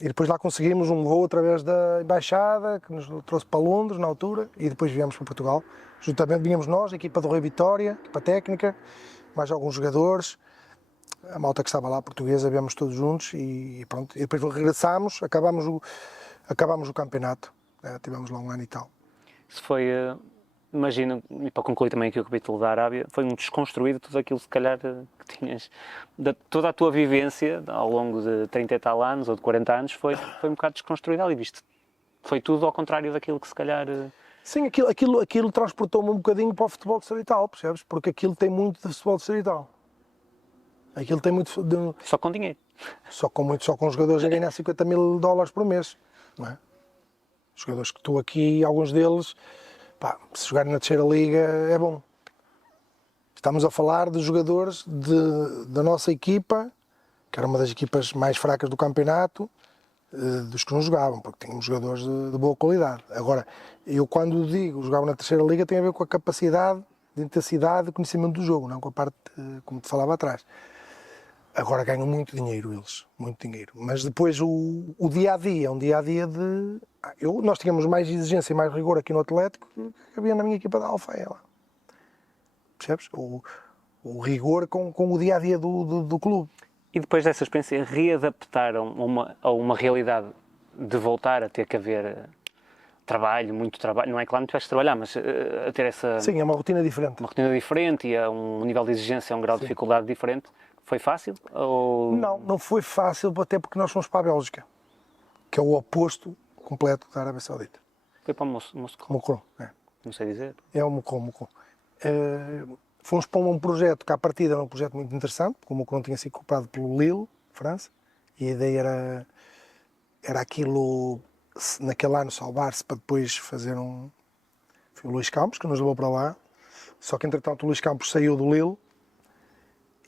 E depois lá conseguimos um voo através da embaixada, que nos trouxe para Londres na altura, e depois viemos para Portugal. Juntamente vinhamos nós, a equipa do Rui Vitória, a equipa técnica, mais alguns jogadores, a malta que estava lá portuguesa, viemos todos juntos e pronto. E depois regressámos, acabámos o campeonato, tivemos lá um ano e tal. Isso foi, imagino, e para concluir também aqui o capítulo da Arábia, foi um desconstruído tudo aquilo, se calhar, que tinhas, toda a tua vivência ao longo de 30 e tal anos, ou de 40 anos, foi um bocado desconstruída ali, viste? Foi tudo ao contrário daquilo que se calhar... Sim, aquilo transportou-me um bocadinho para o futebol distrital, percebes? Porque aquilo tem muito de futebol distrital. Aquilo tem muito Só com dinheiro. Só com jogadores a ganhar $50.000 por mês, não é? Os jogadores que estou aqui, alguns deles, pá, se jogarem na terceira liga é bom. Estamos a falar de jogadores da nossa equipa, que era uma das equipas mais fracas do campeonato, dos que não jogavam, porque tínhamos jogadores de boa qualidade. Agora, eu quando digo jogavam na terceira liga, tem a ver com a capacidade de intensidade e conhecimento do jogo, não com a parte, como te falava atrás. Agora ganham muito dinheiro eles, muito dinheiro. Mas depois o dia-a-dia, um dia-a-dia de... nós tínhamos mais exigência e mais rigor aqui no Atlético que havia na minha equipa da Alfaia lá. Percebes? O rigor com o dia-a-dia do clube. E depois dessa experiência, readaptaram a uma realidade de voltar a ter que haver trabalho, muito trabalho. Não é claro que não tiveste de trabalhar, mas a ter essa... Sim, é uma rotina diferente. Uma rotina diferente e a um nível de exigência, a um grau de dificuldade diferente. Foi fácil? Ou... Não foi fácil, até porque nós fomos para a Bélgica, que é o oposto completo da Arábia Saudita. Foi para o Moscou. Mocron, é. Não sei dizer. É o Mocron. Fomos para um projeto que à partida era um projeto muito interessante, porque o Mocron tinha sido comprado pelo Lille, França, e a ideia era aquilo, naquele ano, salvar-se para depois fazer Foi o Luís Campos que nos levou para lá, só que entretanto o Luís Campos saiu do Lille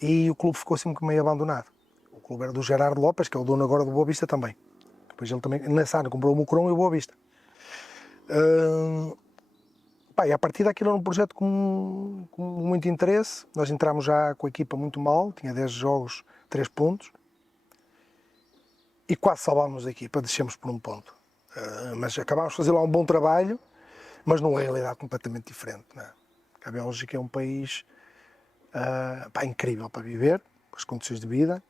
e o clube ficou assim meio abandonado. O clube era do Gerardo Lopes, que é o dono agora do Boa Vista também. Depois ele também, nesse ano, comprou o Mocron e o Boa Vista. E a partir daquilo era um projeto com muito interesse. Nós entramos já com a equipa muito mal, tinha 10 jogos, 3 pontos. E quase salvámos a equipa, descemos por um ponto. Mas acabámos de fazer lá um bom trabalho, mas numa realidade completamente diferente. Não é? A Bélgica é um país incrível para viver, as condições de vida.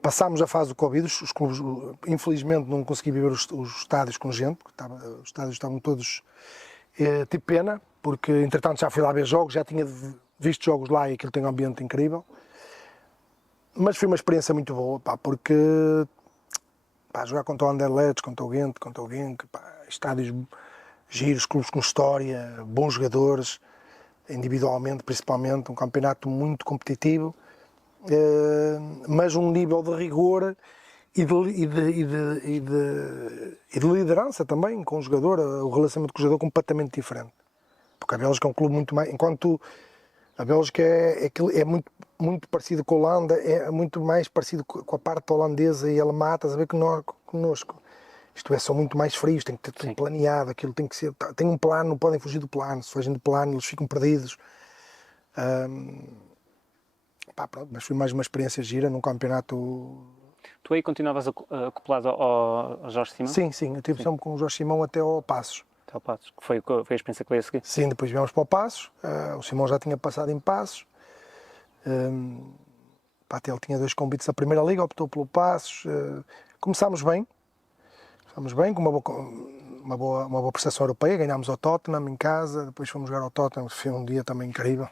Passámos a fase do Covid, os clubes, infelizmente, não consegui viver os estádios com gente, porque os estádios estavam todos tipo pena, porque entretanto já fui lá ver jogos, já tinha visto jogos lá e aquilo tem um ambiente incrível. Mas foi uma experiência muito boa, porque jogar contra o Anderlecht, contra o Ghent, estádios giros, clubes com história, bons jogadores, individualmente principalmente, um campeonato muito competitivo, mas um nível de rigor e de liderança também com o jogador, o relacionamento com o jogador completamente diferente. Porque a Bélgica é um clube muito mais... Enquanto a Bélgica é muito, muito parecido com a Holanda, é muito mais parecido com a parte holandesa e alemã, estás a ver, que nós, connosco. Isto é, são muito mais frios, tem que ter tudo planeado, aquilo tem que ser... Tem um plano, não podem fugir do plano, se fogem do plano eles ficam perdidos. Pronto, mas foi mais uma experiência gira num campeonato... Tu aí continuavas acoplado ao Jorge Simão? Sim, eu tive sempre com o Jorge Simão até ao Passos. Até ao Passos, que foi a experiência que veio a seguir? Sim, depois viemos para o Passos, o Simão já tinha passado em Passos, até ele tinha 2 convites à Primeira Liga, optou pelo Passos, começámos bem, com uma boa prestação europeia, ganhámos ao Tottenham em casa, depois fomos jogar ao Tottenham, foi um dia também incrível.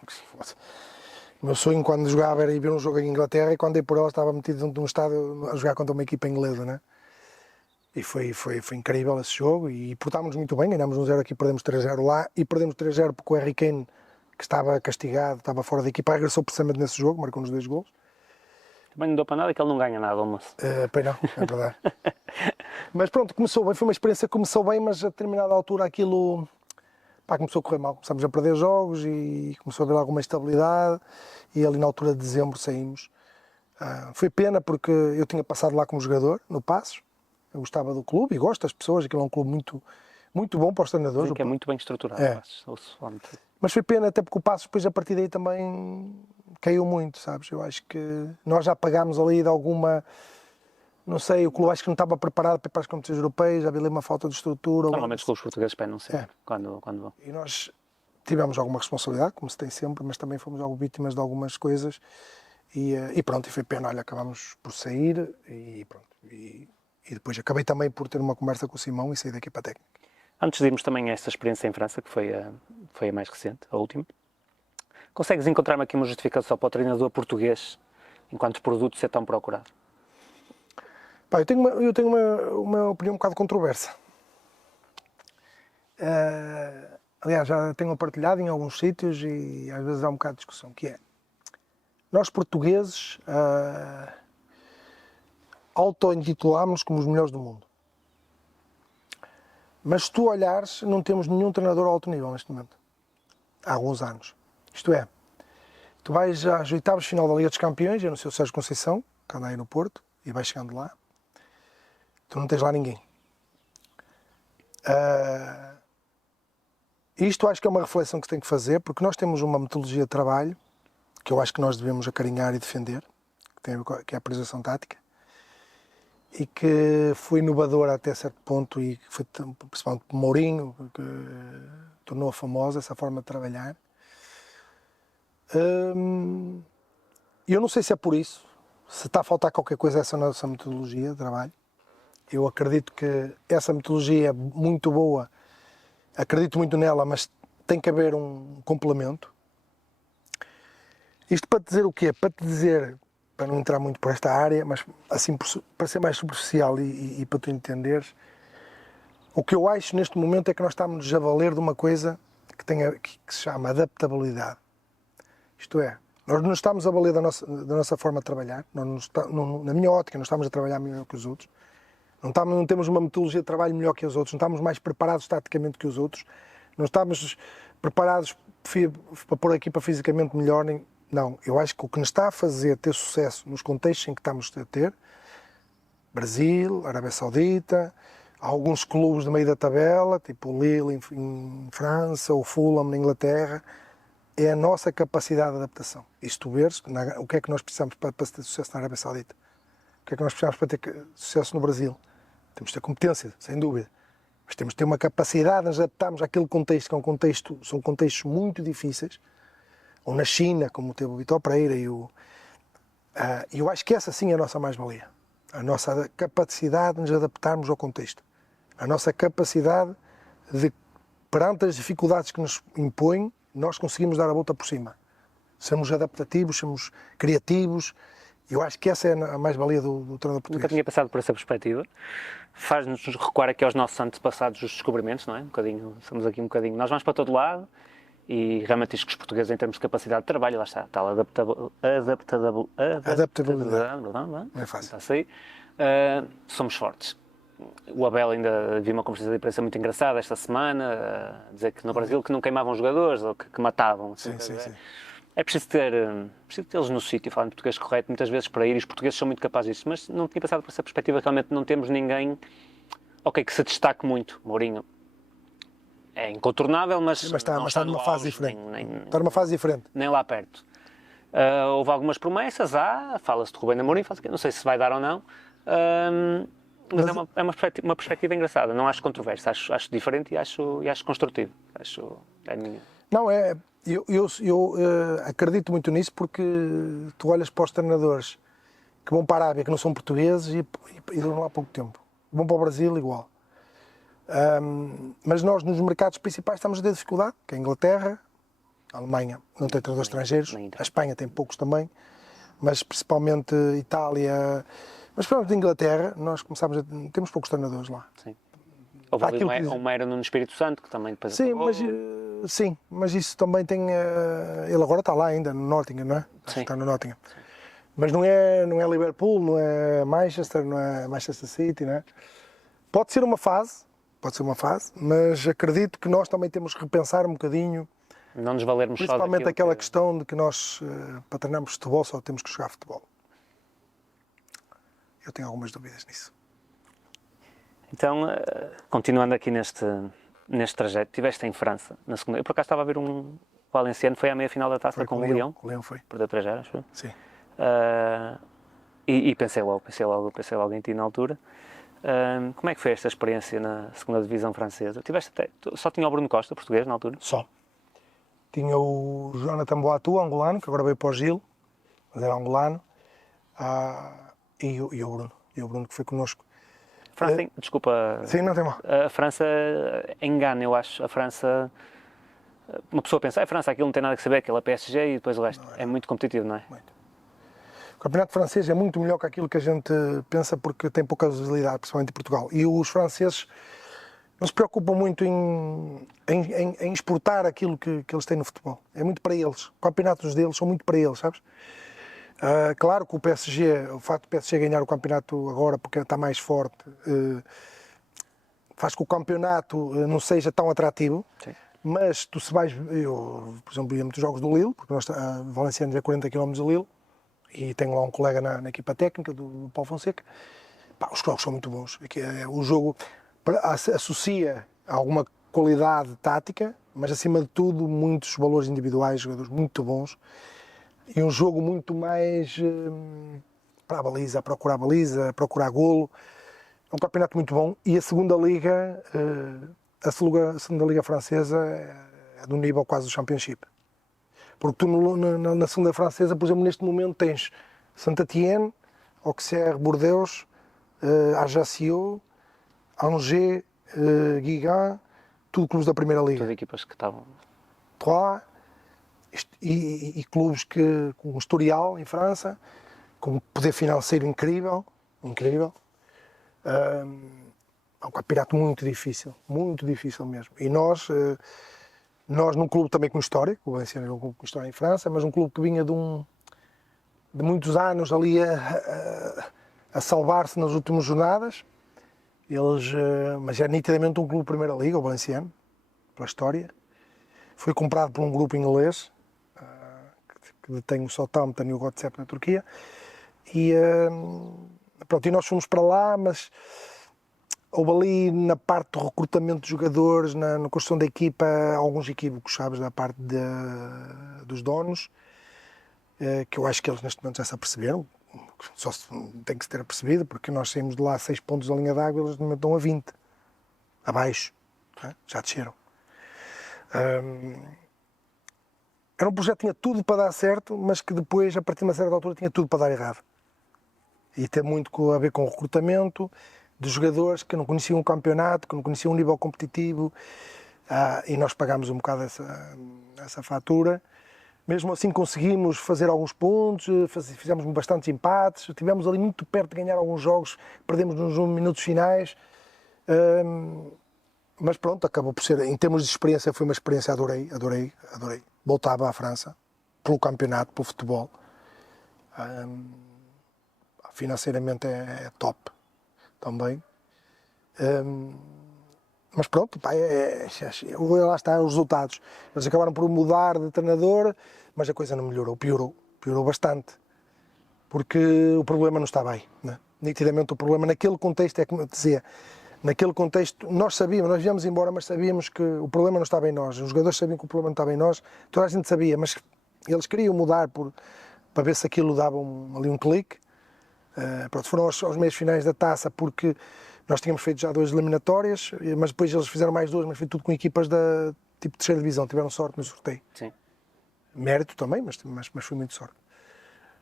O meu sonho quando jogava era ir ver um jogo em Inglaterra e quando dei por ela estava metido dentro de um estádio a jogar contra uma equipa inglesa, né? E foi incrível esse jogo e portámos-nos muito bem, ganhámos 1-0 aqui, perdemos 3-0 lá e perdemos 3-0 porque o Harry Kane, que estava castigado, estava fora da equipa, regressou precisamente nesse jogo, marcou-nos 2 golos. Também não deu para nada que ele não ganha nada, almoço. Pois não, é verdade. Mas pronto, começou bem, foi uma experiência que começou bem, mas a determinada altura aquilo... começou a correr mal, começámos a perder jogos e começou a haver alguma instabilidade e ali na altura de dezembro saímos. Foi pena porque eu tinha passado lá como jogador, no Passos, eu gostava do clube e gosto das pessoas, aquilo é um clube muito, muito bom para os treinadores. Dizem que é muito bem estruturado, Passos. Mas foi pena até porque o Passos depois a partir daí também caiu muito, sabes? Eu acho que nós já pagámos ali de alguma Não sei, o clube acho que não estava preparado para ir para as competições europeias, havia ali uma falta de estrutura. Normalmente os clubes portugueses penam sempre É. quando vão. E nós tivemos alguma responsabilidade, como se tem sempre, mas também fomos algo vítimas de algumas coisas. E pronto, e foi pena, olha, acabámos por sair e pronto. E depois acabei também por ter uma conversa com o Simão e sair da equipa técnica. Antes de irmos também a essa experiência em França, que foi a mais recente, a última, consegues encontrar-me aqui uma justificação para o treinador português, enquanto produto, ser tão procurado? Pá, eu tenho uma opinião um bocado controversa. Aliás, já tenho partilhado em alguns sítios e às vezes há um bocado de discussão, que é, nós portugueses auto-intitulámos como os melhores do mundo. Mas se tu olhares, não temos nenhum treinador a alto nível neste momento. Há alguns anos. Isto é, tu vais às oitavas de final da Liga dos Campeões, eu não sei o Sérgio Conceição, que anda aí no Porto, e vais chegando lá, tu não tens lá ninguém. Isto acho que é uma reflexão que se tem que fazer, porque nós temos uma metodologia de trabalho, que eu acho que nós devemos acarinhar e defender, que é a priorização tática, e que foi inovadora até certo ponto, e foi principalmente Mourinho, que tornou famosa essa forma de trabalhar. Eu não sei se é por isso, se está a faltar qualquer coisa a essa nossa metodologia de trabalho. Eu acredito que essa metodologia é muito boa, acredito muito nela, mas tem que haver um complemento. Isto para te dizer o quê? Para te dizer, para não entrar muito por esta área, mas assim para ser mais superficial e para tu entenderes, o que eu acho neste momento é que nós estamos a valer de uma coisa que se chama adaptabilidade. Isto é, nós não estamos a valer da nossa forma de trabalhar, na minha ótica, não estamos a trabalhar melhor que os outros, não temos uma metodologia de trabalho melhor que os outros, não estamos mais preparados taticamente que os outros, não estamos preparados para pôr a equipa fisicamente melhor. Não, eu acho que o que nos está a fazer ter sucesso nos contextos em que estamos a ter, Brasil, Arábia Saudita, alguns clubes do meio da tabela, tipo o Lille em França, ou Fulham na Inglaterra, é a nossa capacidade de adaptação. E se tu veres, o que é que nós precisamos para ter sucesso na Arábia Saudita? O que é que nós precisamos para ter sucesso no Brasil? Temos de ter competência, sem dúvida. Mas temos de ter uma capacidade de nos adaptarmos àquele contexto, que é são contextos muito difíceis. Ou na China, como teve o Vitor Pereira. E eu acho que essa sim é a nossa mais-valia. A nossa capacidade de nos adaptarmos ao contexto. A nossa capacidade de, perante as dificuldades que nos impõem, nós conseguimos dar a volta por cima. Somos adaptativos, somos criativos. Eu acho que essa é a mais-valia do treinador português. Nunca tinha passado por essa perspectiva. Faz-nos recuar aqui aos nossos antepassados os descobrimentos, não é? Somos aqui um bocadinho. Nós vamos para todo lado e realmente diz que os portugueses, em termos de capacidade de trabalho, lá está, tal adaptabilidade. Não é fácil. Está a sair. Somos fortes. O Abel ainda viu uma conversa de imprensa muito engraçada esta semana, a dizer que no Brasil que não queimavam jogadores ou que matavam. Sim. É preciso tê-los no sítio, falando português correto, muitas vezes para ir, e os portugueses são muito capazes disso, mas não tinha passado por essa perspectiva, realmente não temos ninguém, que se destaque muito. Mourinho é incontornável, mas está numa fase diferente. Está numa fase diferente. Nem lá perto. Houve algumas promessas, fala-se de Rubén Amorim, não sei se vai dar ou não, mas é uma perspectiva engraçada, não acho controversa, acho diferente e acho construtivo. É a minha. Não, eu acredito muito nisso, porque tu olhas para os treinadores que vão para a Arábia, que não são portugueses, e duram lá há pouco tempo. Vão para o Brasil igual. Mas nós, nos mercados principais, estamos a ter dificuldade, que é a Inglaterra, a Alemanha não tem treinadores estrangeiros, a Espanha tem poucos também, mas principalmente Itália, mas principalmente a Inglaterra, nós temos poucos treinadores lá. Sim. Houve ali uma era no Espírito Santo, que também depois Sim, mas isso também tem... ele agora está lá ainda, no Nottingham, não é? Sim. Está no Nottingham. Sim. Mas não é Liverpool, não é Manchester, não é Manchester City, não é? Pode ser uma fase, mas acredito que nós também temos que repensar um bocadinho. Não nos valermos principalmente só aquela questão de que nós, para treinarmos futebol, só temos que jogar futebol. Eu tenho algumas dúvidas nisso. Então, continuando aqui neste trajeto, estiveste em França, na segunda. Eu por acaso estava a ver o Valenciano, foi à meia-final da Taça com o Lyon. O Lyon foi. Perdeu 3-0, acho eu. Sim. E pensei logo em ti na altura. Como é que foi esta experiência na segunda divisão francesa? Só tinha o Bruno Costa, português, na altura? Só. Tinha o Jonathan Boatou, angolano, que agora veio para o Gil, mas era angolano, e o Bruno. E o Bruno que foi connosco. Desculpa. Sim, não tem mal. A França engana, eu acho. A França. Uma pessoa pensa, a França, aquilo não tem nada que saber, aquilo é PSG e depois o resto. É muito competitivo, não é? Muito. O campeonato francês é muito melhor que aquilo que a gente pensa porque tem pouca visibilidade, principalmente em Portugal. E os franceses não se preocupam muito em exportar aquilo que eles têm no futebol. É muito para eles. Os campeonatos deles são muito para eles, sabes? Claro que o facto do PSG ganhar o campeonato agora porque está mais forte, faz com que o campeonato não seja tão atrativo. Sim. Mas tu se vais, eu, por exemplo, ia muitos jogos do Lille, porque nós Valencianos é 40 km do Lille, e tenho lá um colega na equipa técnica, do Paulo Fonseca. Pá, os jogos são muito bons. O jogo associa a alguma qualidade tática, mas acima de tudo muitos valores individuais, jogadores muito bons, e um jogo muito mais para a baliza, a procurar golo. É um campeonato muito bom, e a segunda liga, a segunda liga francesa é do nível quase do Championship. Porque tu na segunda francesa, por exemplo, neste momento tens Saint-Étienne, Auxerre, Bordeaux, Ajaccio, Angers, Guingamp, tudo clubes da primeira liga. Todas equipas que estavam. Troyes, e clubes com um historial em França, com um poder financeiro incrível. É um campeonato muito difícil mesmo. E nós num clube também com história, o Valenciano é um clube com história em França, mas um clube que vinha de muitos anos ali a salvar-se nas últimas jornadas. Mas é nitidamente um clube de primeira liga, o Valenciano, pela história. Foi comprado por um grupo inglês, que detém o Southampton e o Götze na Turquia. E nós fomos para lá, mas houve ali na parte do recrutamento de jogadores, na construção da equipa, alguns equívocos, sabes, da parte dos donos, que eu acho que eles neste momento já se aperceberam, só tem que se ter apercebido, porque nós saímos de lá 6 pontos da linha d'água e eles neste momento estão a 20, abaixo, já desceram. Era um projeto que tinha tudo para dar certo, mas que depois, a partir de uma certa altura, tinha tudo para dar errado. E tem muito a ver com o recrutamento de jogadores que não conheciam o campeonato, que não conheciam o nível competitivo, e nós pagámos um bocado essa fatura. Mesmo assim conseguimos fazer alguns pontos, fizemos bastantes empates, estivemos ali muito perto de ganhar alguns jogos, perdemos nos minutos finais, mas pronto, acabou por ser, em termos de experiência, foi uma experiência, adorei. Voltava à França, pelo campeonato, pelo futebol. Financeiramente é top também. Mas pronto, pá, lá está, os resultados. Eles acabaram por mudar de treinador, mas a coisa não melhorou, piorou bastante. Porque o problema não estava aí, né? Nitidamente o problema naquele contexto, é como eu dizia, naquele contexto nós viemos embora, mas sabíamos que o problema não estava em nós, os jogadores sabiam que o problema não estava em nós, toda a gente sabia, mas eles queriam mudar para ver se aquilo dava ali um clique. Foram aos meios finais da taça, porque nós tínhamos feito já 2 eliminatórias, mas depois eles fizeram mais 2, mas foi tudo com equipas da tipo terceira divisão, tiveram sorte no sorteio. Sim. Mérito também, mas foi muito sorte.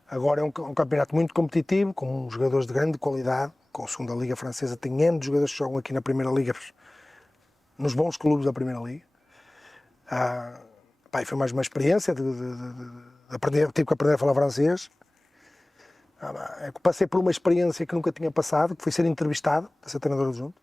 Agora é um campeonato muito competitivo, com jogadores de grande qualidade, com a segunda liga francesa, tem N de jogadores que jogam aqui na primeira liga, nos bons clubes da primeira liga. Foi mais uma experiência de aprender, tive que aprender a falar francês. Passei por uma experiência que nunca tinha passado, que foi ser entrevistado para ser treinador adjunto,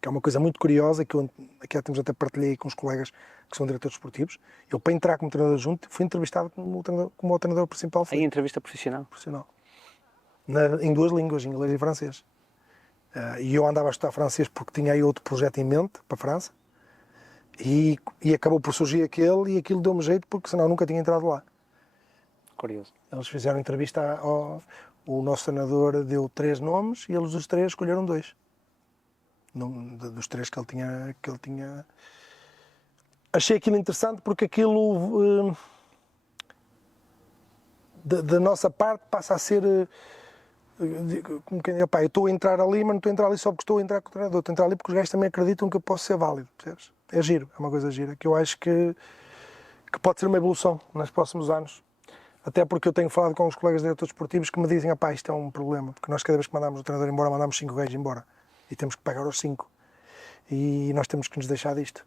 que é uma coisa muito curiosa, que eu aqui há tempos até partilhei com os colegas que são diretores esportivos. Eu, para entrar como treinador adjunto, fui entrevistado como o treinador principal. Aí, entrevista profissional? Profissional. Em 2 línguas, inglês e francês. E eu andava a estudar francês porque tinha aí outro projeto em mente para a França, e acabou por surgir aquele, e aquilo deu-me jeito, porque senão eu nunca tinha entrado lá. Curioso. Eles fizeram entrevista o nosso treinador deu 3 nomes e eles os 3 escolheram 2. Dos 3 que ele tinha. Achei aquilo interessante porque aquilo da nossa parte passa a ser como quem diz, pá, eu estou a entrar ali, mas não estou a entrar ali só porque estou a entrar com o treinador, estou a entrar ali porque os gajos também acreditam que eu posso ser válido, percebes? É giro, é uma coisa gira, que eu acho que pode ser uma evolução nos próximos anos. Até porque eu tenho falado com os colegas diretores esportivos que me dizem, pá, isto é um problema, porque nós cada vez que mandamos o treinador embora, mandamos 5 gajos embora, e temos que pagar os 5, e nós temos que nos deixar disto.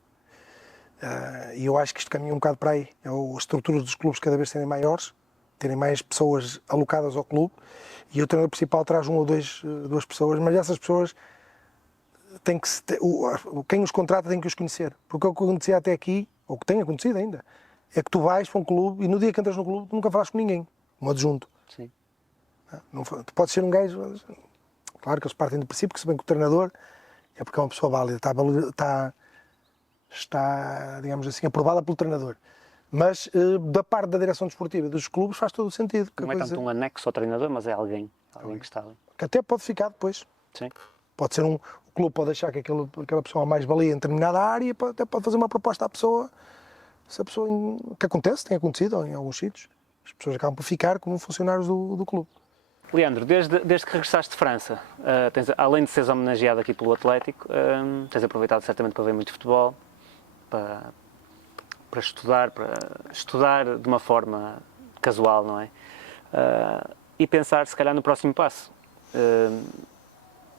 E eu acho que isto caminha um bocado para aí, as estruturas dos clubes cada vez serem maiores, terem mais pessoas alocadas ao clube, e o treinador principal traz duas pessoas, mas essas pessoas têm que quem os contrata tem que os conhecer, porque o que acontecia até aqui, ou o que tem acontecido ainda, é que tu vais para um clube e no dia que entras no clube tu nunca falas com ninguém, um adjunto. Sim. Não, tu podes ser um gajo, claro que eles partem do princípio que se bem que o treinador é porque é uma pessoa válida, está, digamos assim, aprovada pelo treinador. Mas da parte da direção desportiva dos clubes faz todo o sentido. Não é tanto um anexo ao treinador, mas é alguém que está ali. Que até pode ficar depois. Sim. Pode ser o clube pode achar que aquela pessoa mais valia em determinada área e até pode fazer uma proposta à pessoa. Se a pessoa, que acontece, tem acontecido em alguns sítios, as pessoas acabam por ficar como funcionários do clube. Leandro, desde que regressaste de França, além de seres homenageado aqui pelo Atlético, tens aproveitado certamente para ver muito futebol, para estudar de uma forma casual, não é? E pensar, se calhar, no próximo passo.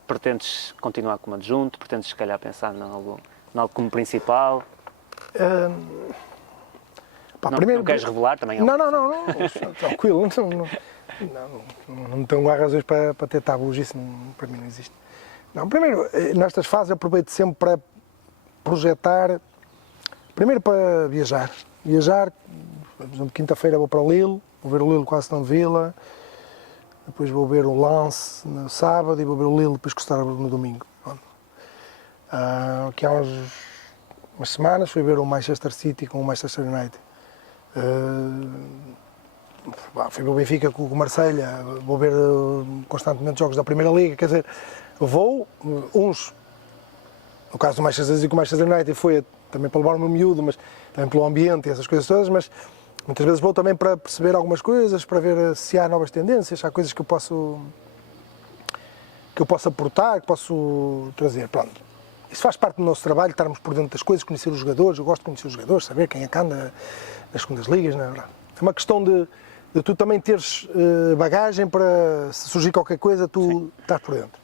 Pretendes continuar como adjunto? Pretendes, se calhar, pensar em algo como principal? Não queres revelar também? Não, tranquilo, não tenho razões para ter tabus, isso para mim não existe. Não, primeiro, nestas fases aproveito sempre para projetar, primeiro para viajar, por exemplo, quinta-feira vou para o Lille, vou ver o Lille com a Aston Villa, depois vou ver o Lens no sábado e vou ver o Lille depois com o Starbucks no domingo. Aqui há umas semanas fui ver o Manchester City com o Manchester United. Fui ver o Benfica com o Marselha, vou ver constantemente jogos da Primeira Liga, quer dizer, vou, no caso do Manchester City com o Manchester United foi também para levar o meu miúdo, mas também pelo ambiente e essas coisas todas, mas muitas vezes vou também para perceber algumas coisas, para ver se há novas tendências, se há coisas que eu posso aportar, que posso trazer, pronto. Isso faz parte do nosso trabalho, estarmos por dentro das coisas, conhecer os jogadores, eu gosto de conhecer os jogadores, saber quem é que anda nas segundas ligas, não é verdade? É uma questão de tu também teres bagagem para, se surgir qualquer coisa, tu estás por dentro.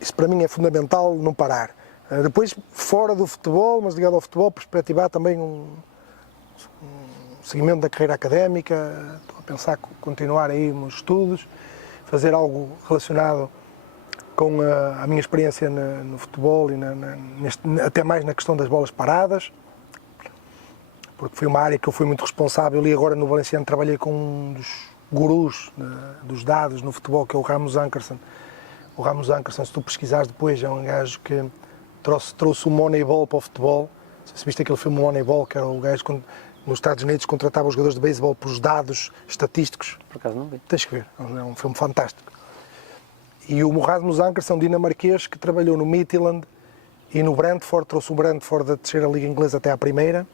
Isso para mim é fundamental, não parar. Depois, fora do futebol, mas ligado ao futebol, perspectivar também um seguimento da carreira académica, estou a pensar continuar aí nos estudos, fazer algo relacionado com a minha experiência no futebol e até mais na questão das bolas paradas, porque foi uma área que eu fui muito responsável e agora no Valenciano trabalhei com um dos gurus dos dados no futebol, que é o Ramos Ankerson. O Ramos Ankerson, se tu pesquisares depois, é um gajo que trouxe o Moneyball para o futebol. Não sei se viste aquele filme Moneyball, que era o gajo que nos Estados Unidos contratava os jogadores de beisebol por os dados estatísticos. Por acaso não vi. Tens que ver, é um filme fantástico. E o Ramos Ankerson, um dinamarquês que trabalhou no Midtjylland e no Brentford, trouxe o Brentford da terceira liga inglesa até à primeira,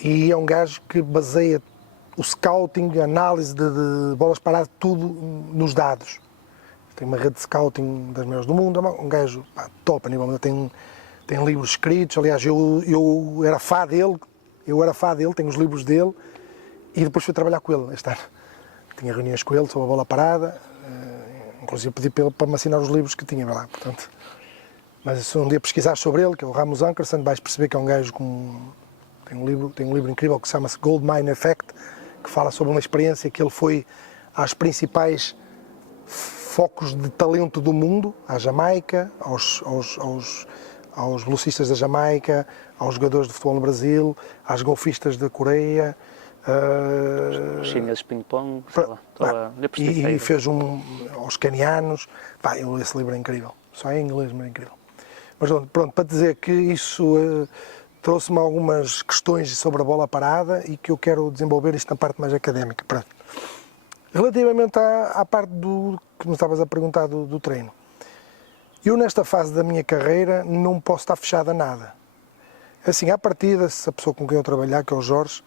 e é um gajo que baseia o scouting, a análise de bolas paradas, tudo nos dados. Tem uma rede de scouting das maiores do mundo, é um gajo top a nível, tem livros escritos, aliás eu era fã dele, tenho os livros dele, e depois fui trabalhar com ele este ano. Tinha reuniões com ele sobre a bola parada, inclusive pedi para me assinar os livros que tinha lá, portanto. Mas se um dia pesquisar sobre ele, que é o Ramos Ankerson, vais perceber que é um gajo tem um livro incrível que chama-se Gold Mine Effect, que fala sobre uma experiência que ele foi às principais focos de talento do mundo, à Jamaica, aos velocistas da Jamaica, aos jogadores de futebol no Brasil, às golfistas da Coreia. Chineses ping-pong, e fez aos canianos. Esse livro é incrível, só é em inglês, mas é incrível. Mas pronto, para dizer que isso trouxe-me algumas questões sobre a bola parada e que eu quero desenvolver isto na parte mais académica. Pronto. Relativamente à parte que me estavas a perguntar do treino, eu nesta fase da minha carreira não posso estar fechado a nada. Assim, à partida, se a pessoa com quem eu trabalhar, que é o Jorge,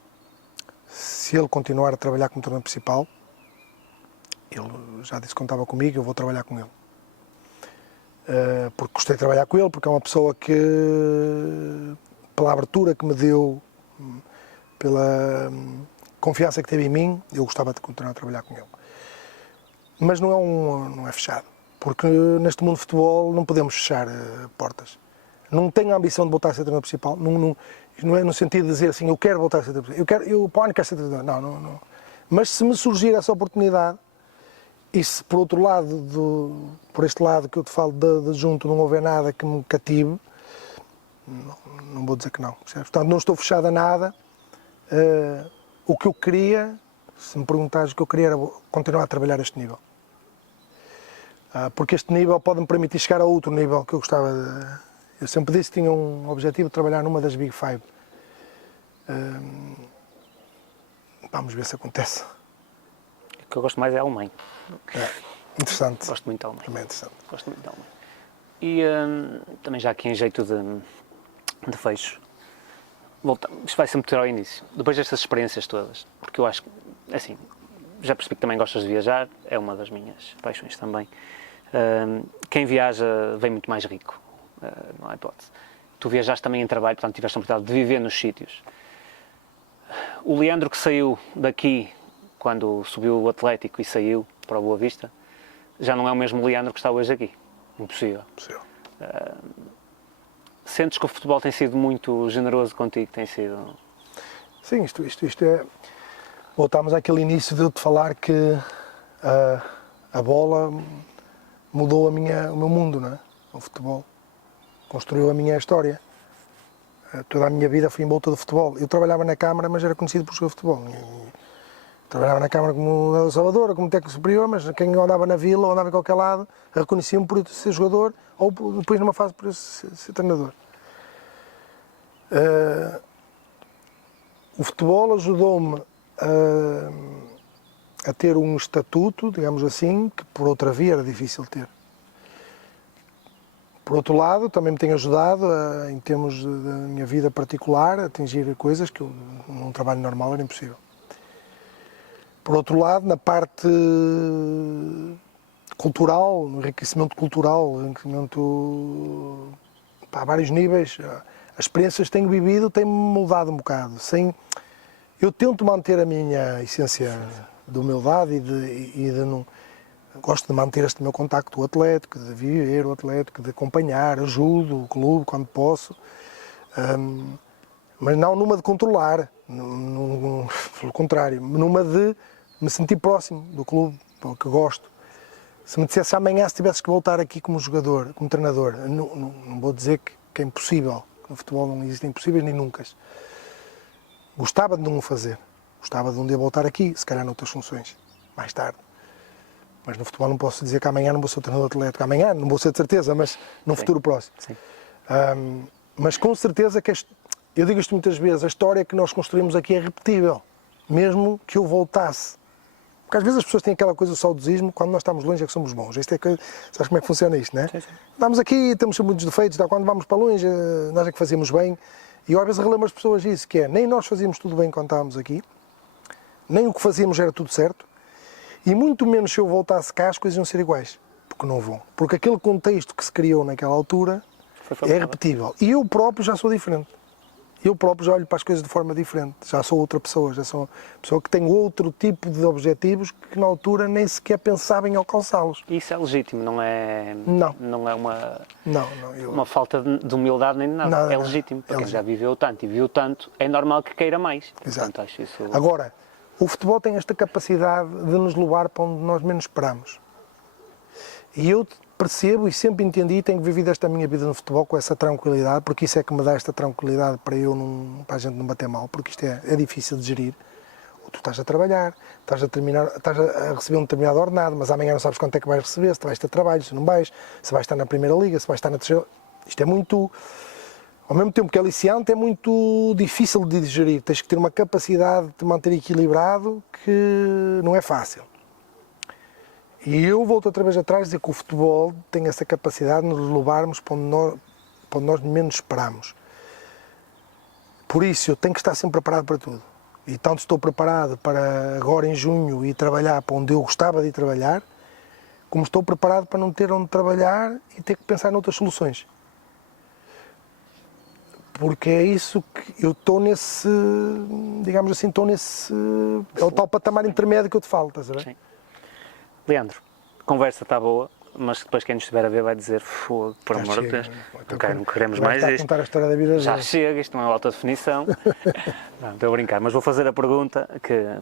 se ele continuar a trabalhar como treinador principal, Ele já disse que contava comigo, eu vou trabalhar com ele. Porque gostei de trabalhar com ele, porque é uma pessoa que, pela abertura que me deu, pela confiança que teve em mim, eu gostava de continuar a trabalhar com ele. Mas não é fechado, porque neste mundo de futebol não podemos fechar portas. Não tenho a ambição de voltar a ser treinador principal, não é no sentido de dizer assim, eu quero voltar a ser treinador principal, eu para o ano quero ser treinador, não. Mas se me surgir essa oportunidade, e se por outro lado, por este lado que eu te falo de junto, não houver nada que me cative, não vou dizer que não. Percebes? Portanto, não estou fechado a nada. O que eu queria, se me perguntares o que eu queria, era continuar a trabalhar a este nível. Porque este nível pode-me permitir chegar a outro nível que eu gostava de... Eu sempre disse que tinha um objetivo de trabalhar numa das Big Five. Vamos ver se acontece. O que eu gosto mais é a Alemanha. Interessante. Gosto muito da Alemanha. Também é interessante. Gosto muito da Alemanha. E também já aqui em jeito de fecho, isto vai sempre ter ao início, depois destas experiências todas, porque eu acho que, assim, já percebi que também gostas de viajar, é uma das minhas paixões também. Quem viaja vem muito mais rico, não há hipótese. Tu viajaste também em trabalho, portanto tiveste a oportunidade de viver nos sítios. O Leandro que saiu daqui, quando subiu o Atlético e saiu para o Boa Vista, já não é o mesmo Leandro que está hoje aqui. Impossível. Possível. Sentes que o futebol tem sido muito generoso contigo? Tem sido... Sim, isto é... Voltámos àquele início de eu te falar que a bola mudou o meu mundo, não é? O futebol construiu a minha história. Toda a minha vida foi em volta do futebol. Eu trabalhava na Câmara, mas era conhecido por jogar futebol. Trabalhava na Câmara como Salvador, como técnico superior, mas quem andava na vila ou andava em qualquer lado reconhecia-me por ser jogador ou depois numa fase por ser treinador. O futebol ajudou-me a ter um estatuto, digamos assim, que por outra via era difícil de ter. Por outro lado, também me tem ajudado, em termos da minha vida particular, a atingir coisas que num trabalho normal era impossível. Por outro lado, na parte cultural, no enriquecimento cultural, a vários níveis, as experiências que tenho vivido têm-me mudado um bocado. Eu tento manter a minha essência de humildade e de não... Gosto de manter este meu contacto com o Atlético, de viver o Atlético, de acompanhar, ajudo o clube quando posso, mas não numa de controlar, pelo contrário, numa de me sentir próximo do clube, que gosto. Se me dissesse amanhã se tivesse que voltar aqui como jogador, como treinador, não vou dizer que é impossível, no futebol não existem impossíveis nem nunca. Gostava de não o fazer, gostava de um dia voltar aqui, se calhar noutras funções, mais tarde. Mas no futebol não posso dizer que amanhã não vou ser o treinador atlético. Amanhã não vou ser de certeza, mas num futuro próximo. Sim. Mas com certeza que, eu digo isto muitas vezes, a história que nós construímos aqui é repetível. Mesmo que eu voltasse. Porque às vezes as pessoas têm aquela coisa do saudosismo, quando nós estamos longe é que somos bons. Isto é que, sabes como é que funciona isto, não é? Sim, sim. Estamos aqui, temos muitos defeitos, quando vamos para longe nós é que fazemos bem. E eu às vezes relembro as pessoas isso, que é, nem nós fazíamos tudo bem quando estávamos aqui, nem o que fazíamos era tudo certo. E muito menos se eu voltasse cá as coisas iam ser iguais, porque não vão. Porque aquele contexto que se criou naquela altura é repetível. E eu próprio já sou diferente. Eu próprio já olho para as coisas de forma diferente. Já sou outra pessoa, já sou uma pessoa que tem outro tipo de objetivos que na altura nem sequer pensava em alcançá-los. Isso é legítimo, não é, não é uma falta de humildade nem de nada. É legítimo, porque já viveu tanto e viu tanto, é normal que queira mais. Exato. Portanto, acho isso... Agora, o futebol tem esta capacidade de nos levar para onde nós menos esperamos. E eu percebo e sempre entendi e tenho vivido esta minha vida no futebol com essa tranquilidade, porque isso é que me dá esta tranquilidade para para a gente não bater mal, porque isto é difícil de gerir. Tu estás a trabalhar, estás a receber um determinado ordenado, mas amanhã não sabes quanto é que vais receber, se vais ter trabalho, se não vais, se vais estar na primeira liga, se vais estar na terceira. Isto é muito... Ao mesmo tempo que é aliciante, é muito difícil de digerir. Tens que ter uma capacidade de te manter equilibrado que não é fácil. E eu volto outra vez atrás a dizer que o futebol tem essa capacidade de nos levarmos para onde nós menos esperamos. Por isso, eu tenho que estar sempre preparado para tudo. E tanto estou preparado para agora em junho ir trabalhar para onde eu gostava de ir trabalhar, como estou preparado para não ter onde trabalhar e ter que pensar noutras soluções. Porque é isso que eu estou nesse, digamos assim, estou nesse, é o tal patamar intermédio que eu te falo, estás a ver? Sim. Leandro, a conversa está boa, mas depois quem nos estiver a ver vai dizer, fogo, por Já amor de chega, Deus, então, não queremos vai mais estar a isto. contar a história da vida Já dele. chega, isto não é alta definição. Não, estou a brincar, mas vou fazer a pergunta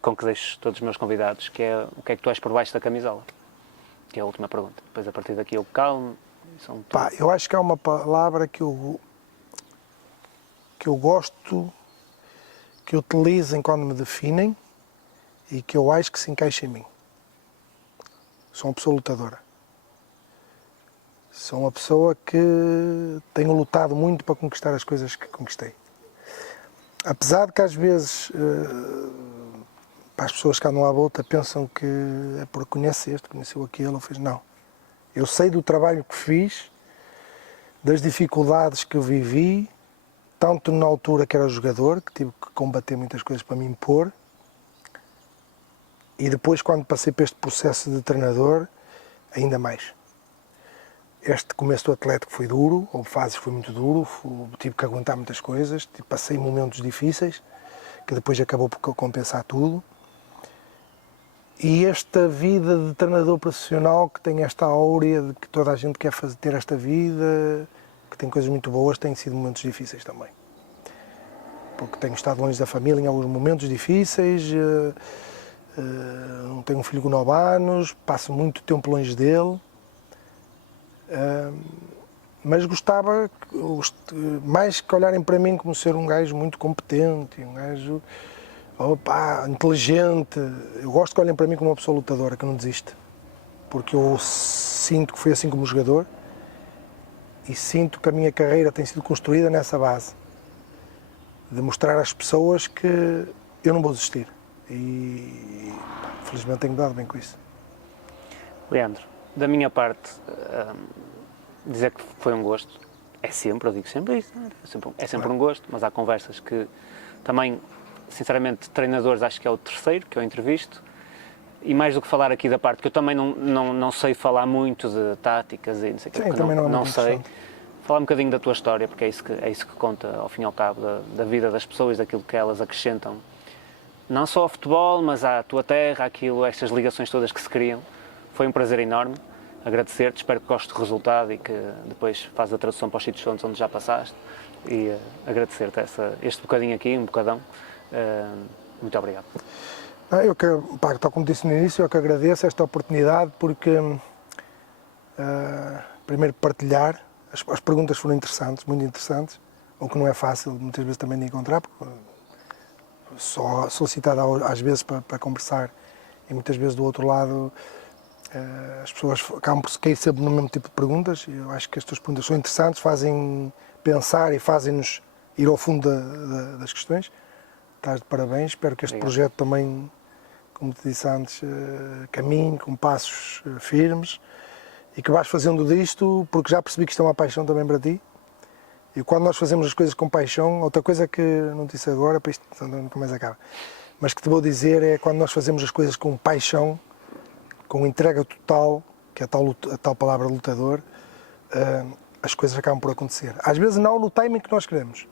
com que deixo todos os meus convidados, que é o que é que tu és por baixo da camisola? Que é a última pergunta. Depois a partir daqui eu calmo. São Pá, eu acho que há uma palavra que eu gosto que utilizem quando me definem e que eu acho que se encaixa em mim. Sou uma pessoa lutadora. Sou uma pessoa que tenho lutado muito para conquistar as coisas que conquistei. Apesar de que às vezes para as pessoas que andam à volta pensam que é porque conhece este, conheceu aquele, ou fez. Não. Eu sei do trabalho que fiz, das dificuldades que eu vivi, tanto na altura que era jogador, que tive que combater muitas coisas para me impor, e depois quando passei por este processo de treinador, ainda mais. Este começo do Atlético foi duro, houve fases que foi muito duro, tive que aguentar muitas coisas, passei momentos difíceis, que depois acabou por compensar tudo. E esta vida de treinador profissional, que tem esta áurea de que toda a gente quer ter esta vida, que tem coisas muito boas, tem sido momentos difíceis também. Porque tenho estado longe da família em alguns momentos difíceis, não tenho um filho com 9 anos, passo muito tempo longe dele, mas gostava mais que olharem para mim como ser um gajo muito competente, um gajo inteligente. Eu gosto que olhem para mim como uma pessoa lutadora, que não desiste, porque eu sinto que fui assim como jogador e sinto que a minha carreira tem sido construída nessa base, de mostrar às pessoas que eu não vou desistir. E felizmente tenho dado bem com isso. Leandro, da minha parte, dizer que foi um gosto, é sempre, eu digo sempre isso, é sempre um gosto, mas há conversas que também, sinceramente, treinadores acho que é o terceiro que eu entrevisto, e mais do que falar aqui da parte, que eu também não sei falar muito de táticas e não sei o que, Sim, também não sei, falar um bocadinho da tua história, porque é isso que conta, ao fim e ao cabo, da vida das pessoas, daquilo que elas acrescentam, não só ao futebol, mas à tua terra, àquilo, estas ligações todas que se criam. Foi um prazer enorme, agradecer-te, espero que gostes do resultado e que depois fazes a tradução para os sítios onde já passaste, e agradecer-te este bocadinho aqui, um bocadão. Muito obrigado. Eu que, tal como disse no início, eu que agradeço esta oportunidade, porque primeiro partilhar, as perguntas foram interessantes, muito interessantes, o que não é fácil muitas vezes também de encontrar, porque só solicitado às vezes para conversar, e muitas vezes do outro lado as pessoas acabam por se cair sempre no mesmo tipo de perguntas. Eu acho que estas perguntas são interessantes, fazem pensar e fazem-nos ir ao fundo das questões. Estás de parabéns, espero que este projeto também, como te disse antes, caminhe com passos firmes e que vais fazendo disto, porque já percebi que isto é uma paixão também para ti. E quando nós fazemos as coisas com paixão, outra coisa que não te disse agora, para isto nunca mais acaba, mas que te vou dizer é quando nós fazemos as coisas com paixão, com entrega total, que é a tal palavra lutador, as coisas acabam por acontecer. Às vezes não no timing que nós queremos.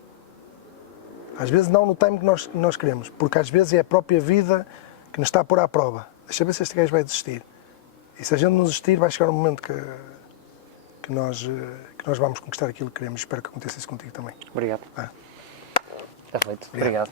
Às vezes não no timing que nós queremos, porque às vezes é a própria vida que nos está a pôr à prova. Deixa ver se este gajo vai desistir. E se a gente não desistir, vai chegar um momento que nós vamos conquistar aquilo que queremos. Espero que aconteça isso contigo também. Obrigado. Está feito. Obrigado.